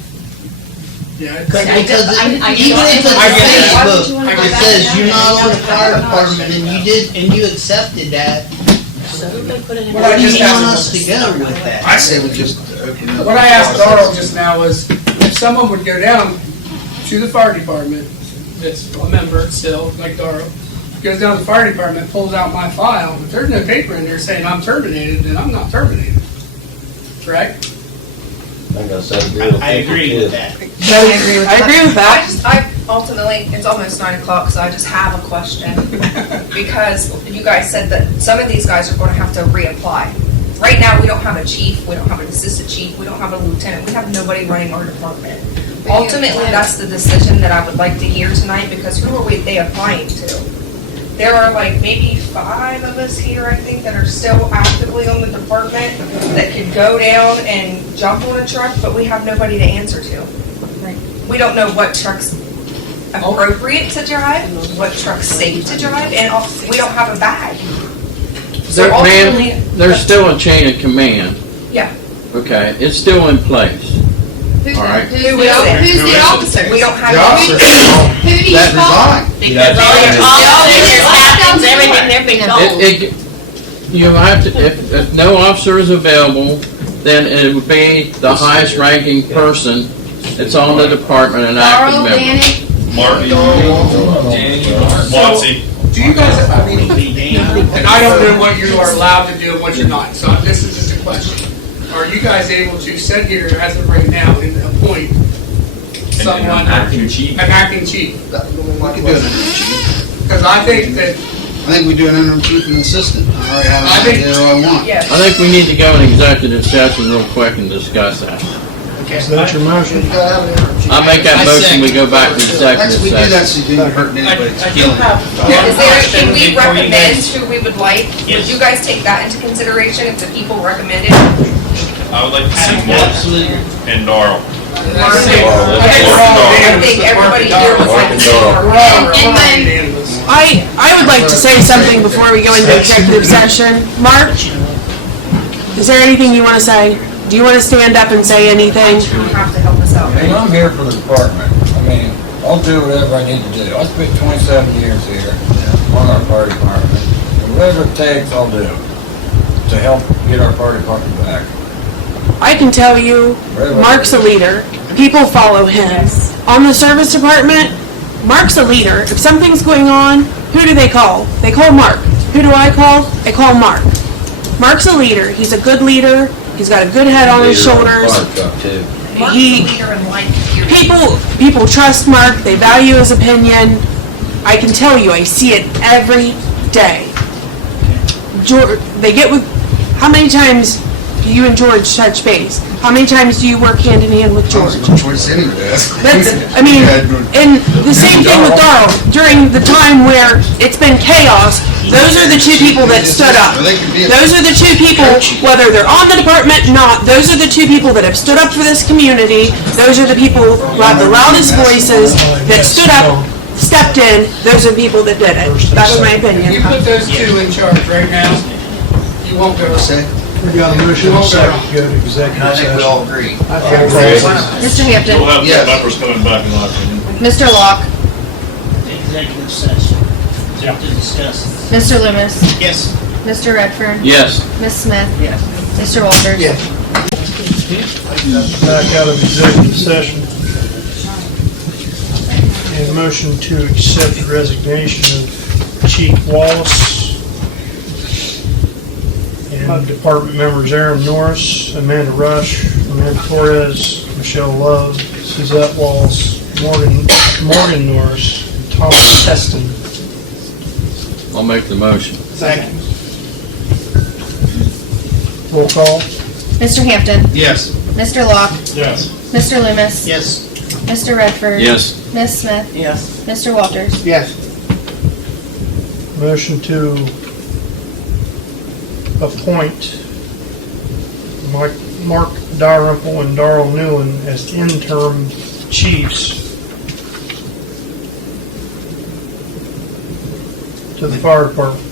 Yeah, Because I even if it's I get that. Facebook, it says you're not on the fire department and you accepted that, What where I do you just want asked, us to go with that? I say we just open up. what I asked Darrell just now was, if someone would go down to the fire department, that's a member still, like Darrell, goes down to the fire department, pulls out my file, if there's no paper in there saying I'm terminated, then I'm not terminated. Correct? I guess I agree with I agree with that. I agree with that. I ultimately, it's almost 9 o'clock, so I just have a question. Because you guys said that some of these guys are gonna have to reapply. Right now, we don't have a chief, we don't have an assistant chief, we don't have a lieutenant, we have nobody running our department. Ultimately, that's the decision that I would like to hear tonight, because who are they applying to? There are like maybe 5 of us here, I think, that are still actively on the department that could go down and jump on a truck, but we have nobody to answer to. We don't know what truck's appropriate to drive, what truck's safe to drive, and we don't have a bag. So ultimately, Ma'am, there's still a chain of command, yeah. okay? It's still in place, all right? Who's the officer? We don't have. The officer Who do you that call? resigned. Because all their captains, everything they've been told. You have to, if no officer is available, then it would be the highest ranking person that's on the department, an active Darrell, member. Danny? Marty, Watsy. Do you guys, I mean, and I don't know what you are allowed to do and what you're not, so this is just a question. Are you guys able to sit here as of right now and appoint someone? Acting chief. An acting chief? We can do an interim chief. Because I think that, I think we do an interim chief and assistant. I already have an idea who I want. Yes. I think we need to go in executive session real quick and discuss that. Is that your motion? I make that motion, we go back to executive We do that so session. you didn't hurt anybody. It's I do killing have. Is there, can we Before you recommend guys- who we would like? Would Yes. you guys take that into consideration if the people recommended? I would like to see Mark and Darrell. I think everybody here would like to see more. And then, I would like to say something before we go into executive session. Mark, is there anything you want to say? Do you want to stand up and say anything? You have to help us out. I mean, I'm here for the department. I mean, I'll do whatever I need to do. I spent 27 years here on our fire department. And whatever it takes, I'll do to help get our fire department back. I can tell you, Mark's a leader. People follow him. On the service department, Mark's a leader. If something's going on, who do they call? They call Mark. Who do I call? I call Mark. Mark's a leader. He's a good leader. He's got a good head on his shoulders. Fire truck too. Mark's He- a leader in life, period. People trust Mark. They value his opinion. I can tell you, I see it every day. They get with. How many times do you and George touch base? How many times do you work hand in hand with George? Choice anyway. That's, I mean, and the same thing with Darrell. During the time where it's been chaos, those are the two people that stood up. Those are the two people, whether they're on the department or not, those are the two people that have stood up for this community. Those are the people who have the loudest voices, that stood up, stepped in. Those are the people that did it. That's my If you opinion. put those two in charge right now, you won't go. We got a motion and a second to go to executive I think we session. all agree. Mr. Hampton, We'll have Yes. the members coming back in last meeting. Mr. Locke, Executive session. To discuss. Mr. Loomis, Yes. Mr. Redfern, Yes. Ms. Smith, Mr. Walters. Yes. Back out of executive session. And a motion to accept the resignation of Chief Wallace and department members Aaron Norris, Amanda Rush, Amanda Torres, Michelle Love, Suzette Wallace, Morgan Norris, and Tom Teston. I'll make the motion. Second. Roll call. Mr. Hampton, Yes. Mr. Locke, Yes. Mr. Loomis, Yes. Mr. Redfern. Yes. Ms. Smith, Yes. Mr. Walters. Yes. Motion to appoint Mark Dalrymple and Darrell Newland as interim chiefs to the fire department.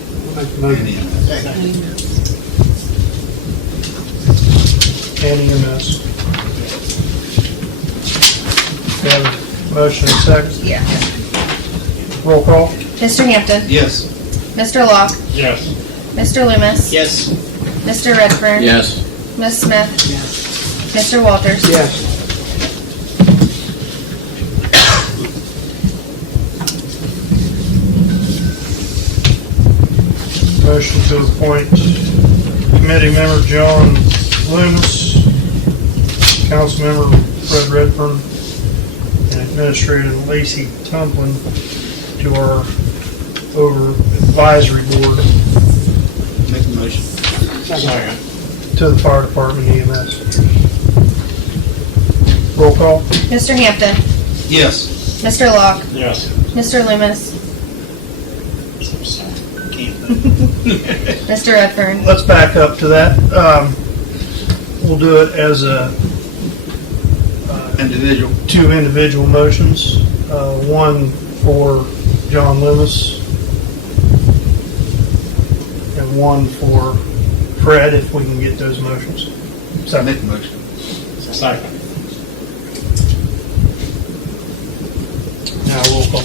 And EMS. We have a motion and second. Yeah. Roll call. Mr. Hampton, Yes. Mr. Locke, Yes. Mr. Loomis, Yes. Mr. Redfern. Yes. Ms. Smith, Mr. Walters. Yes. Motion to appoint committee member John Loomis, council member Fred Redfern, and administrator Lacey Tumplin to our advisory board Make the motion. Second. to the fire department EMS. Roll call. Mr. Hampton, Yes. Mr. Locke, Yes. Mr. Loomis, Mr. Redfern. Let's back up to that. We'll do it as a Individual. two individual motions, one for John Loomis and one for Fred, if we can get those motions. Make the motion. Second. Now roll call.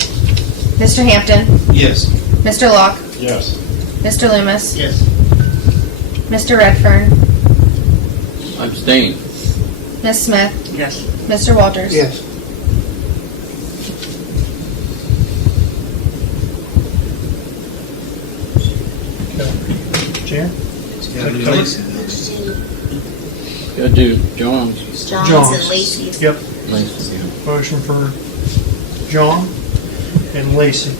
Mr. Hampton, Yes. Mr. Locke, Yes. Mr. Loomis, Yes. Mr. Redfern, Abstain. Ms. Smith, Yes. Mr. Walters. Yes. Jan? Gotta be Lacey. Gotta do John's. John's and Lacey's. Yep. Lacey. Motion for John and Lacey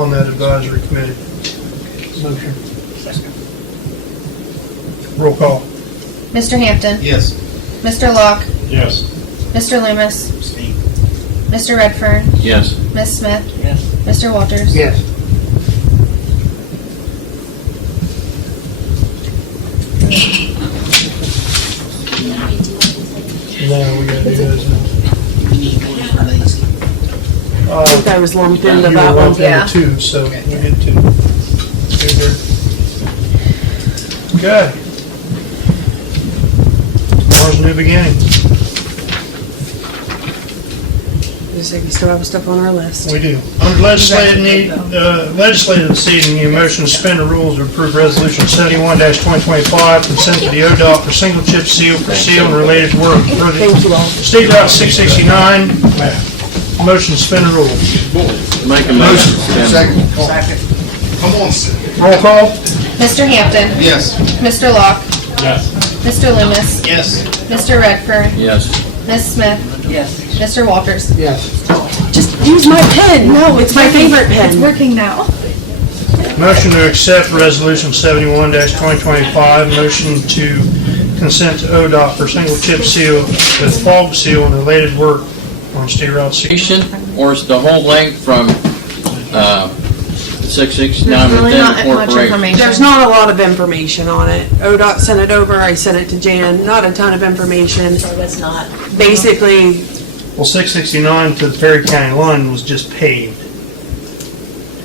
on that advisory committee. Motion. Roll call. Mr. Hampton, Yes. Mr. Locke, Yes. Mr. Loomis, Mr. Redfern, Yes. Ms. Smith, Yes. Mr. Walters. Yes. No, we gotta do those now. I think I was lumped into You that were one. lumped into two, so we did two. Good there. Okay. Tomorrow's a new beginning. Just like we still have stuff on our list. We do. Under legislative this evening, the motion to suspend the rules to approve resolution 71-2025, consent to the ODOT for single chip seal for seal and related work. Thank you all. State Route 669, motion to suspend the rules. Make a motion. Second. Come on. Roll call? Mr. Hampton, Yes. Mr. Locke, Yes. Mr. Loomis, Yes. Mr. Redfern, Yes. Ms. Smith, Yes. Mr. Walters. Yes. Just use my pen. No, it's my favorite It's pen. working now. Motion to accept resolution 71-2025, motion to consent to ODOT for single chip seal with fog seal and related work on State Route 6. Or is the whole length from 669 There's really within not much corporation? information. There's not a lot of information on it. ODOT sent it over, I sent it to Jan, not a ton of information. There was not. Basically, Well, 669 to the Perry County line was just paved.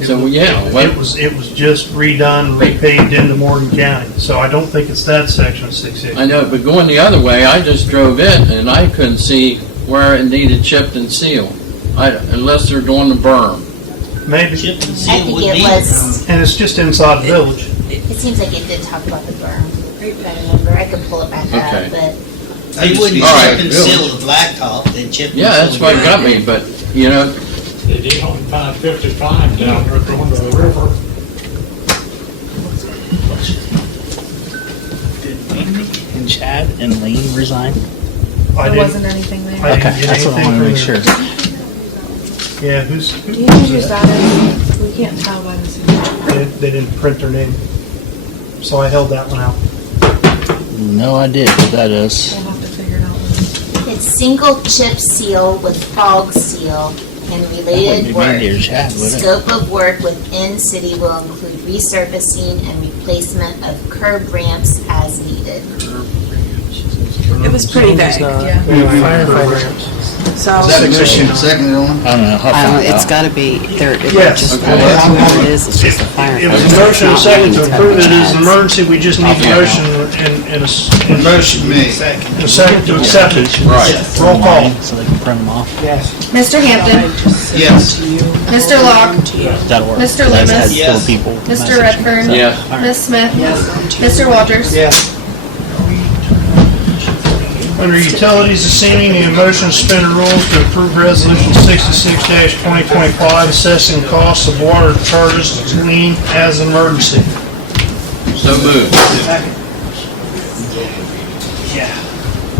So, yeah, what- It was just redone, repaved into Morgan County, so I don't think it's that section of 660. I know, but going the other way, I just drove it and I couldn't see where it needed chipped and sealed. Unless they're doing the berm. Maybe, I think it was, and it's just inside the village. it seems like it did talk about the berm. If I remember, I could pull it back Okay. up, but They wouldn't All right. chip and seal the blacktop, they'd chip and seal. Yeah, that's what got me, but, you know, They did on 555 down there going to the river. And Chad and Lane resign? I There didn't- wasn't anything I there. didn't Okay, get that's what I anything wanna make from sure. there. Yeah, who Do was you know whose it? that is? We can't tell by the signature. They didn't print their name, so I held that one out. No idea what that is. We'll have to figure it out. it's single chip seal with fog seal and Wouldn't related be work. Mandy or Chad, would it? Scope of work within city will include resurfacing and replacement of curb ramps as needed. it was pretty vague. Yeah. So, Is that a motion seconded on? I don't know. I'll find It's out. gotta be, Yes. just, Okay. what it is, it's just a fire. It was a motion and a second to approve it as an emergency, we just need a motion and a Motion made. a second to accept it. Right. Roll call. So they can print them off. Mr. Hampton, Yes. Mr. Locke, That'll work. Mr. That's had Loomis. four people Mr. message me. Redfern, yes. Ms. Smith, Mr. Walters. Under utilities this evening, the motion to suspend the rules to approve resolution 66-2025, assessing costs of water charges to lien as an emergency. So moved.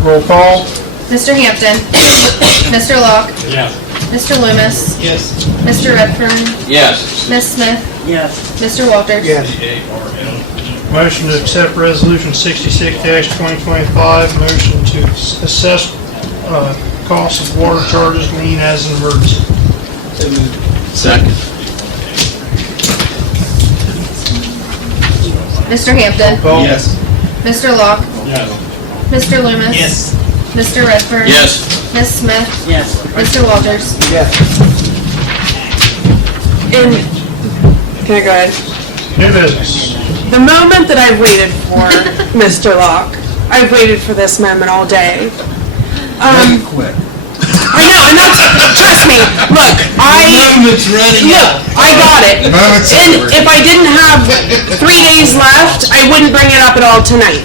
Roll call? Mr. Hampton, Mr. Locke, Yes. Mr. Loomis, Yes. Mr. Redfern, Yes. Ms. Smith, Yes. Mr. Walters. Motion to accept resolution 66-2025, motion to assess costs of water charges lien as an emergency. Second. Mr. Hampton, Call? Yes. Mr. Locke, Yes. Mr. Loomis. Yes. Mr. Redfern. Yes. Ms. Smith, Yes. Mr. Walters. and, can I go ahead? New business. The moment that I've waited for, Mr. Locke, I've waited for this moment all day. Make it quick. I know, and that's, trust me, look, Moment's running out. I got it. Moment's And over. if I didn't have 3 days left, I wouldn't bring it up at all tonight.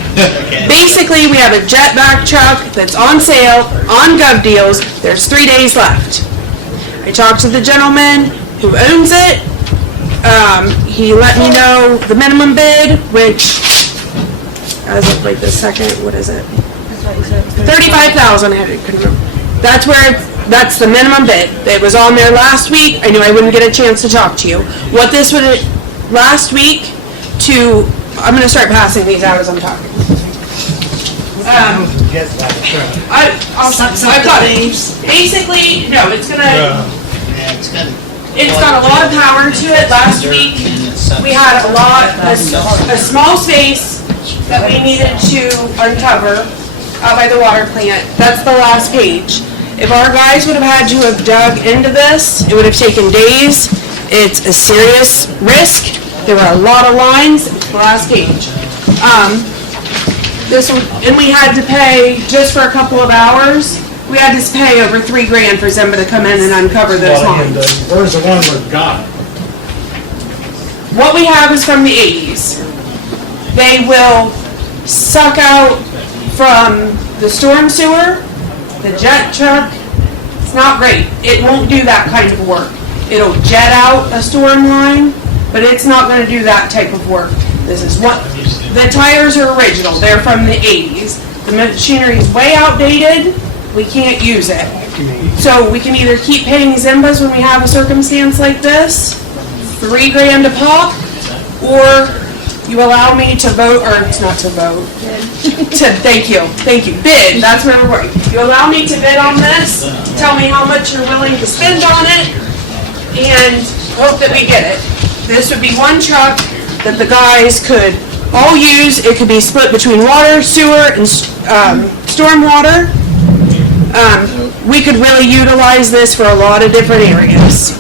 Basically, we have a jetback truck that's on sale, on Gov Deals, there's 3 days left. I talked to the gentleman who owns it, he let me know the minimum bid, which, as of like the second, what is it? 35,000, I couldn't remember. That's the minimum bid. It was on there last week. I knew I wouldn't get a chance to talk to you. What this would, last week to, I'm gonna start passing these out as I'm talking. I've got it. Basically, no, it's gonna, it's got a lot of power to it. Last week, we had a small space that we needed to uncover out by the water plant. That's the last page. If our guys would have had to have dug into this, it would have taken days. It's a serious risk. There were a lot of lines. It's the last page. And we had to pay, just for a couple of hours, we had to pay over $3,000 for Zimba to come in and uncover those lines. Where's the one we've got? What we have is from the 80s. They will suck out from the storm sewer, the jet truck. It's not great. It won't do that kind of work. It'll jet out a storm line, but it's not going to do that type of work. This is what, the tires are original. They're from the 80s. The machinery's way outdated. We can't use it. So we can either keep paying Zimbas when we have a circumstance like this, $3,000 a pop, or you allow me to vote, or it's not to vote, thank you, bid, that's what we're working. You allow me to bid on this, tell me how much you're willing to spend on it, and hope that we get it. This would be one truck that the guys could all use. It could be split between water, sewer, and stormwater. We could really utilize this for a lot of different areas.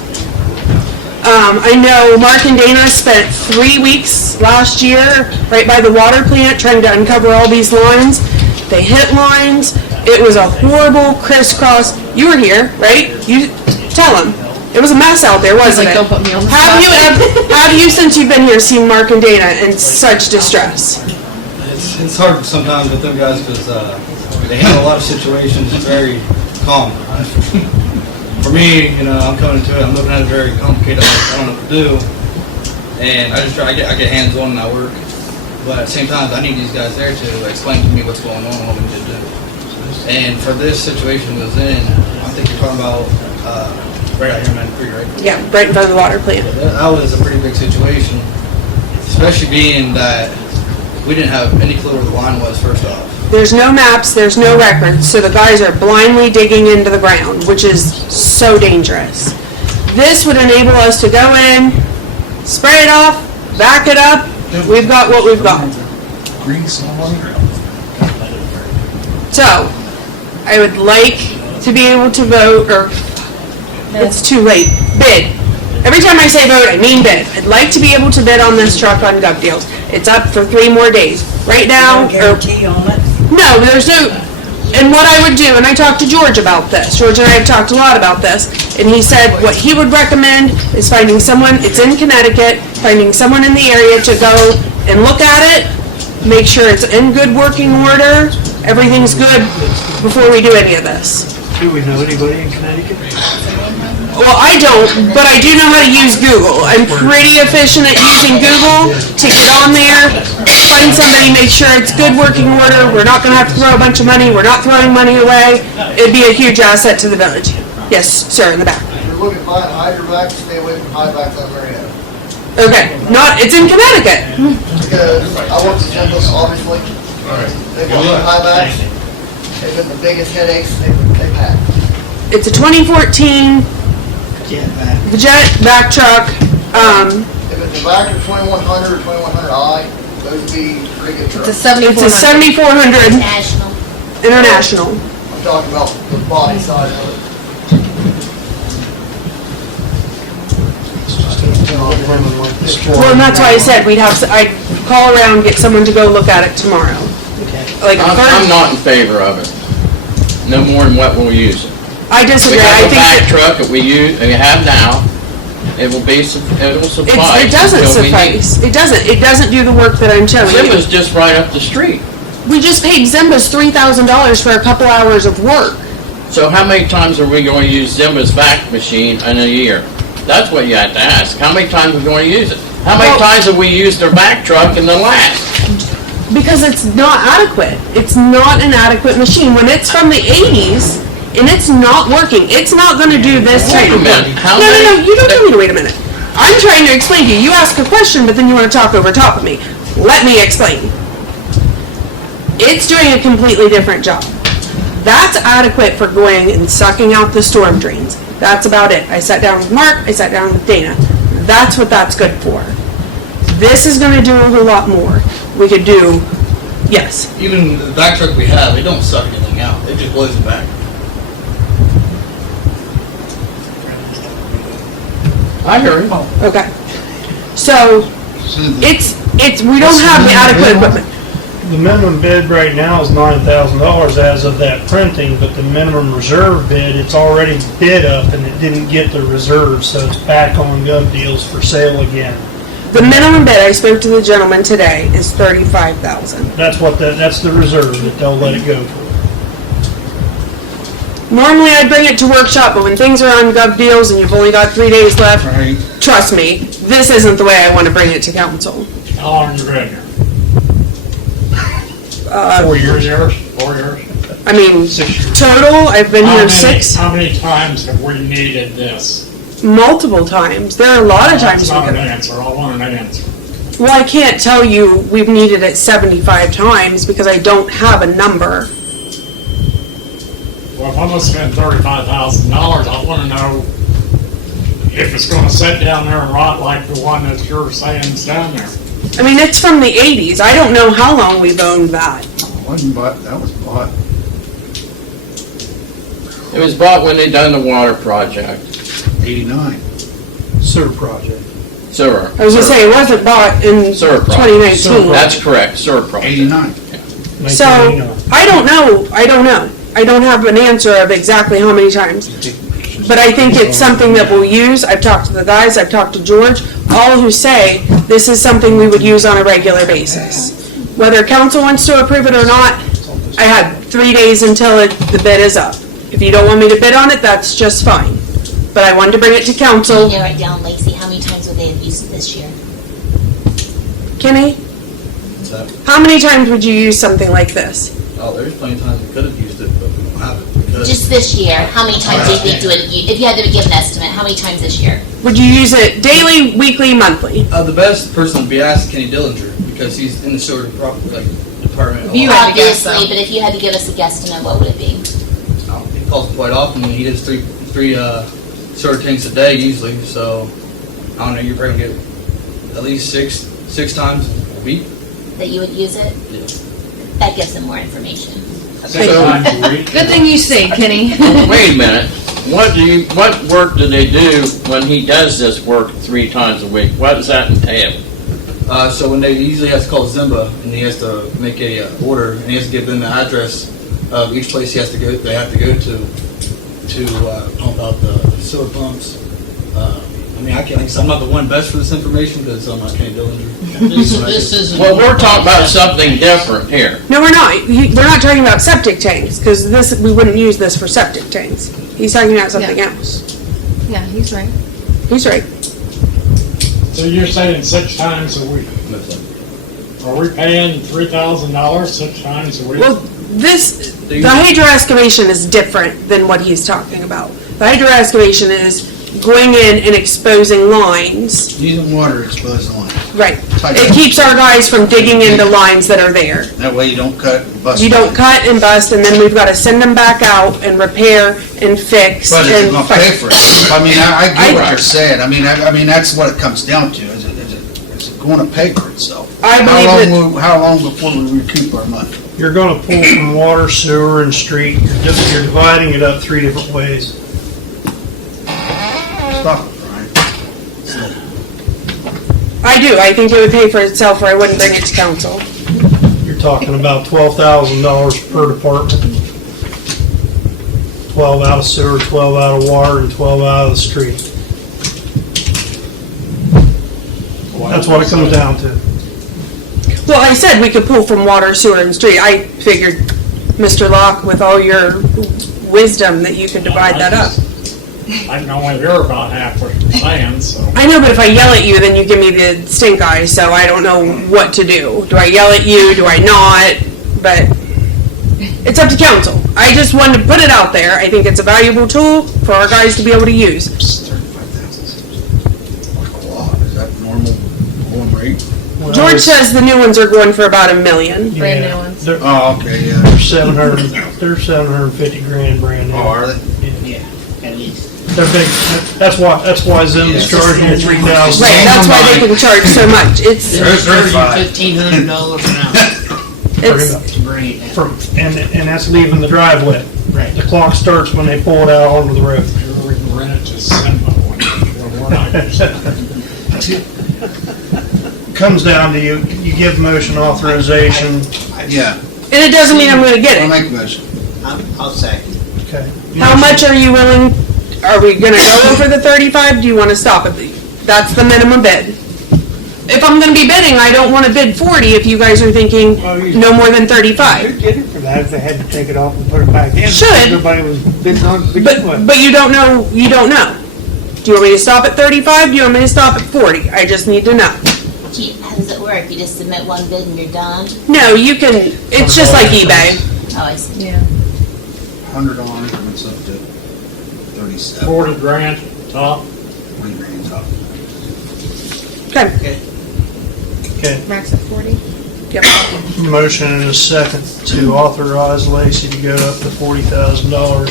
I know Mark and Dana spent 3 weeks last year right by the water plant trying to uncover all these lines. They hit lines. It was a horrible crisscross. You were here, right? You tell them. It was a mess out there, wasn't it? Don't put me on the Have you, since you've been here, seen Mark and Dana in such distress? It's hard sometimes with them guys because they handle a lot of situations very calm. For me, I'm coming into it, I'm looking at it very complicated. I don't know what to do, and I get hands-on and I work. But at the same time, I need these guys there to explain to me what's going on and what we need to do. And for this situation we was in, I think you're talking about right out here in Mountain Creek, right? Yeah, right in front of the water plant. That was a pretty big situation, especially being that we didn't have any clue where the line was, first off. There's no maps, there's no records, so the guys are blindly digging into the ground, which is so dangerous. This would enable us to go in, spray it off, back it up, we've got what we've got. So, I would like to be able to vote, or it's too late, bid. Every time I say vote, I mean bid. I'd like to be able to bid on this truck on Gov Deals. It's up for 3 more days. Right now, guarantee on it? no, there's no, and what I would do, and I talked to George about this, George and I have talked a lot about this, and he said what he would recommend is finding someone, it's in Connecticut, finding someone in the area to go and look at it, make sure it's in good working order, everything's good before we do any of this. Do we know anybody in Connecticut? Well, I don't, but I do know how to use Google. I'm pretty efficient at using Google to get on there, find somebody, make sure it's good working order. We're not gonna have to throw a bunch of money. We're not throwing money away. It'd be a huge asset to the village. Yes, sir, in the back. If you're looking at buying hydrovac, stay away from hydrovacs on Marietta. Okay, it's in Connecticut. Because I work with Tempest, obviously. They've got hydrovacs. They've been the biggest headaches they've had. It's a 2014 Jet back truck. If it's a Vector 2100 or 2100i, those would be pretty good trucks. It's a 7400 International. I'm talking about the body side of it. Well, and that's why I said I'd call around, get someone to go look at it tomorrow. Like I'm not in favor of it. No more than what we'll use it. I disagree. We I have a think back truck that we have now. It'll suffice. it doesn't until we need suffice. It doesn't. It doesn't do the work that I'm telling you. Zimba's just right up the street. We just paid Zimba's $3,000 for a couple hours of work. So how many times are we going to use Zimba's vac machine in a year? That's what you have to ask. How many times are we going to use it? How many times have we used their back truck in the last? Because it's not adequate. It's not an adequate machine. When it's from the 80s and it's not working, it's not going to do this type of work. No, you don't tell me to wait a minute. I'm trying to explain to you. You ask a question, but then you want to talk over top of me. Let me explain. It's doing a completely different job. That's adequate for going and sucking out the storm drains. That's about it. I sat down with Mark, I sat down with Dana. That's what that's good for. This is gonna do a whole lot more. We could do, yes. Even the back truck we have, it don't suck anything out, it just blows it back. I hear you. Okay. So, we don't have the adequate equipment. The minimum bid right now is $9,000 as of that printing, but the minimum reserve bid, it's already bid up and it didn't get the reserve, so it's back on gov deals for sale again. The minimum bid, I spoke to the gentleman today, is $35,000. That's the reserve that they'll let it go for. Normally I'd bring it to workshop, but when things are on gov deals and you've only got 3 days left, trust me, this isn't the way I want to bring it to council. How long have you been here? 4 years. 4 years? I mean, total, I've been here 6. How many times have we needed this? Multiple times. There are a lot of times. That's not an answer, I want an answer. Well, I can't tell you we've needed it 75 times because I don't have a number. Well, if I'm gonna spend $35,000, I wanna know if it's gonna sit down there and rot like the one that you're saying is down there. I mean, it's from the 80s. I don't know how long we've owned that. That was bought. It was bought when they done the water project. 89. Sewer project. Sewer. I was gonna say, it wasn't bought in Sewer project. 2019. That's correct, sewer project. 89. So, I don't know. I don't have an answer of exactly how many times. But I think it's something that we'll use. I've talked to the guys, I've talked to George, all who say this is something we would use on a regular basis. Whether council wants to approve it or not, I had 3 days until the bid is up. If you don't want me to bid on it, that's just fine. But I wanted to bring it to council. Can you write down, Lacey, how many times would they have used it this year? Kenny, how many times would you use something like this? Oh, there's plenty of times we could have used it, but we don't have it. Because Just this year, how many times do you think if you had to give an estimate, how many times this year? Would you use it daily, weekly, monthly? the best person would be asked Kenny Dillinger, because he's in the sewer department. Obviously, but if you had to give us a guesstimate, what would it be? He calls quite often, he does three sewer tanks a day usually, so, I don't know, you're probably gonna get at least six times a week. That you would use it? Yeah. That gives them more information. Good thing you say, Kenny. Wait a minute. What work do they do when he does this work 3 times a week? What does that entail? So when he usually has to call Zimba, and he has to make a order, and he has to give them the address of each place they have to go to pump out the sewer pumps. I mean, I'm not the one best for this information, because I'm not Kenny Dillinger. This isn't. Well, we're talking about something different here. No, we're not. We're not talking about septic tanks, because we wouldn't use this for septic tanks. He's talking about something else. Yeah, he's right. He's right. So you're saying 6 times a week? Are we paying $3,000 6 times a week? Well, the hydro excavation is different than what he's talking about. The hydro excavation is going in and exposing lines. Using water exposed lines. Right. It keeps our guys from digging into lines that are there. That way you don't cut and bust. You don't cut and bust, and then we've got to send them back out and repair and fix. But it's and gonna pay for it. I mean, I get what you're saying. I mean, that's what it comes down to. Is it going to pay for itself? I believe How long before we recoup our money? You're gonna pull from water, sewer, and street. You're dividing it up 3 different ways. Stop it, Brian. I do. I think it would pay for itself, or I wouldn't bring it to council. You're talking about $12,000 per department. 12 out of sewer, 12 out of water, and 12 out of the street. That's what it comes down to. Well, I said we could pull from water, sewer, and street. I figured, Mr. Locke, with all your wisdom, that you could divide that up. I can only hear about half what you're saying, so. I know, but if I yell at you, then you give me the stink eye, so I don't know what to do. Do I yell at you? Do I not? But it's up to council. I just wanted to put it out there. I think it's a valuable tool for our guys to be able to use. 35,000. Like a lot. Is that normal going rate? George says the new ones are going for about $1 million. Brand new ones. Oh, okay, yeah. They're 750 grand brand new. Oh, are they? Yeah, at least. They're big. That's why Zim is charging you 3,000. Right, that's why they can charge so much. It's, $1,500 an hour. it's, Great. And that's leaving the driveway. Right. The clock starts when they pull it out onto the road. We can rent it to Simba when we're not using it. Comes down to you give motion authorization. Yeah, and it doesn't mean I'm gonna get I'll it. make the motion. I'll second. Okay. How much are you willing, are we gonna go over the 35? Do you wanna stop at the, that's the minimum bid? If I'm gonna be bidding, I don't wanna bid 40 if you guys are thinking no more than 35. You'd get it for that if they had to take it off and put it back in. Should. Everybody was bidding on it to begin with. But you don't know, you don't know. Do you want me to stop at 35? Do you want me to stop at 40? I just need to know. How does it work? You just submit one bid and you're done? No, you can, it's just like eBay. Oh, I see. Yeah. $100 increments up to 37. 40 grand top. 40 grand top. Okay. Okay. Max at 40? Yep. Motion and a second to authorize Lacy to go up to $40,000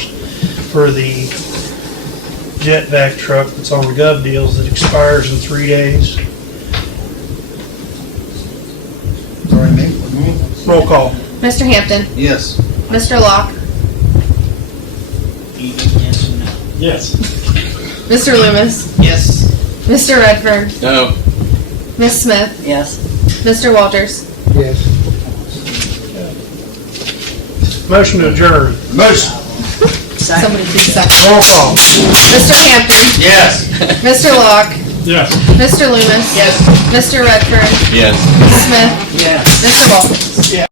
for the jetback truck that's on the gov deals that expires in 3 days. Sorry, mate. Roll call. Mr. Hampton, Yes. Mr. Locke, Yes and no. Yes. Mr. Loomis, Yes. Mr. Redfern, No, Miss Smith, Yes. Mr. Walters. Yes. Motion to adjourn. Motion. Somebody please second. Roll call. Mr. Hampton, Yes. Mr. Locke, Yes. Mr. Loomis, Yes. Mr. Redfern, yes. Miss Smith, Yes. Mr. Walters.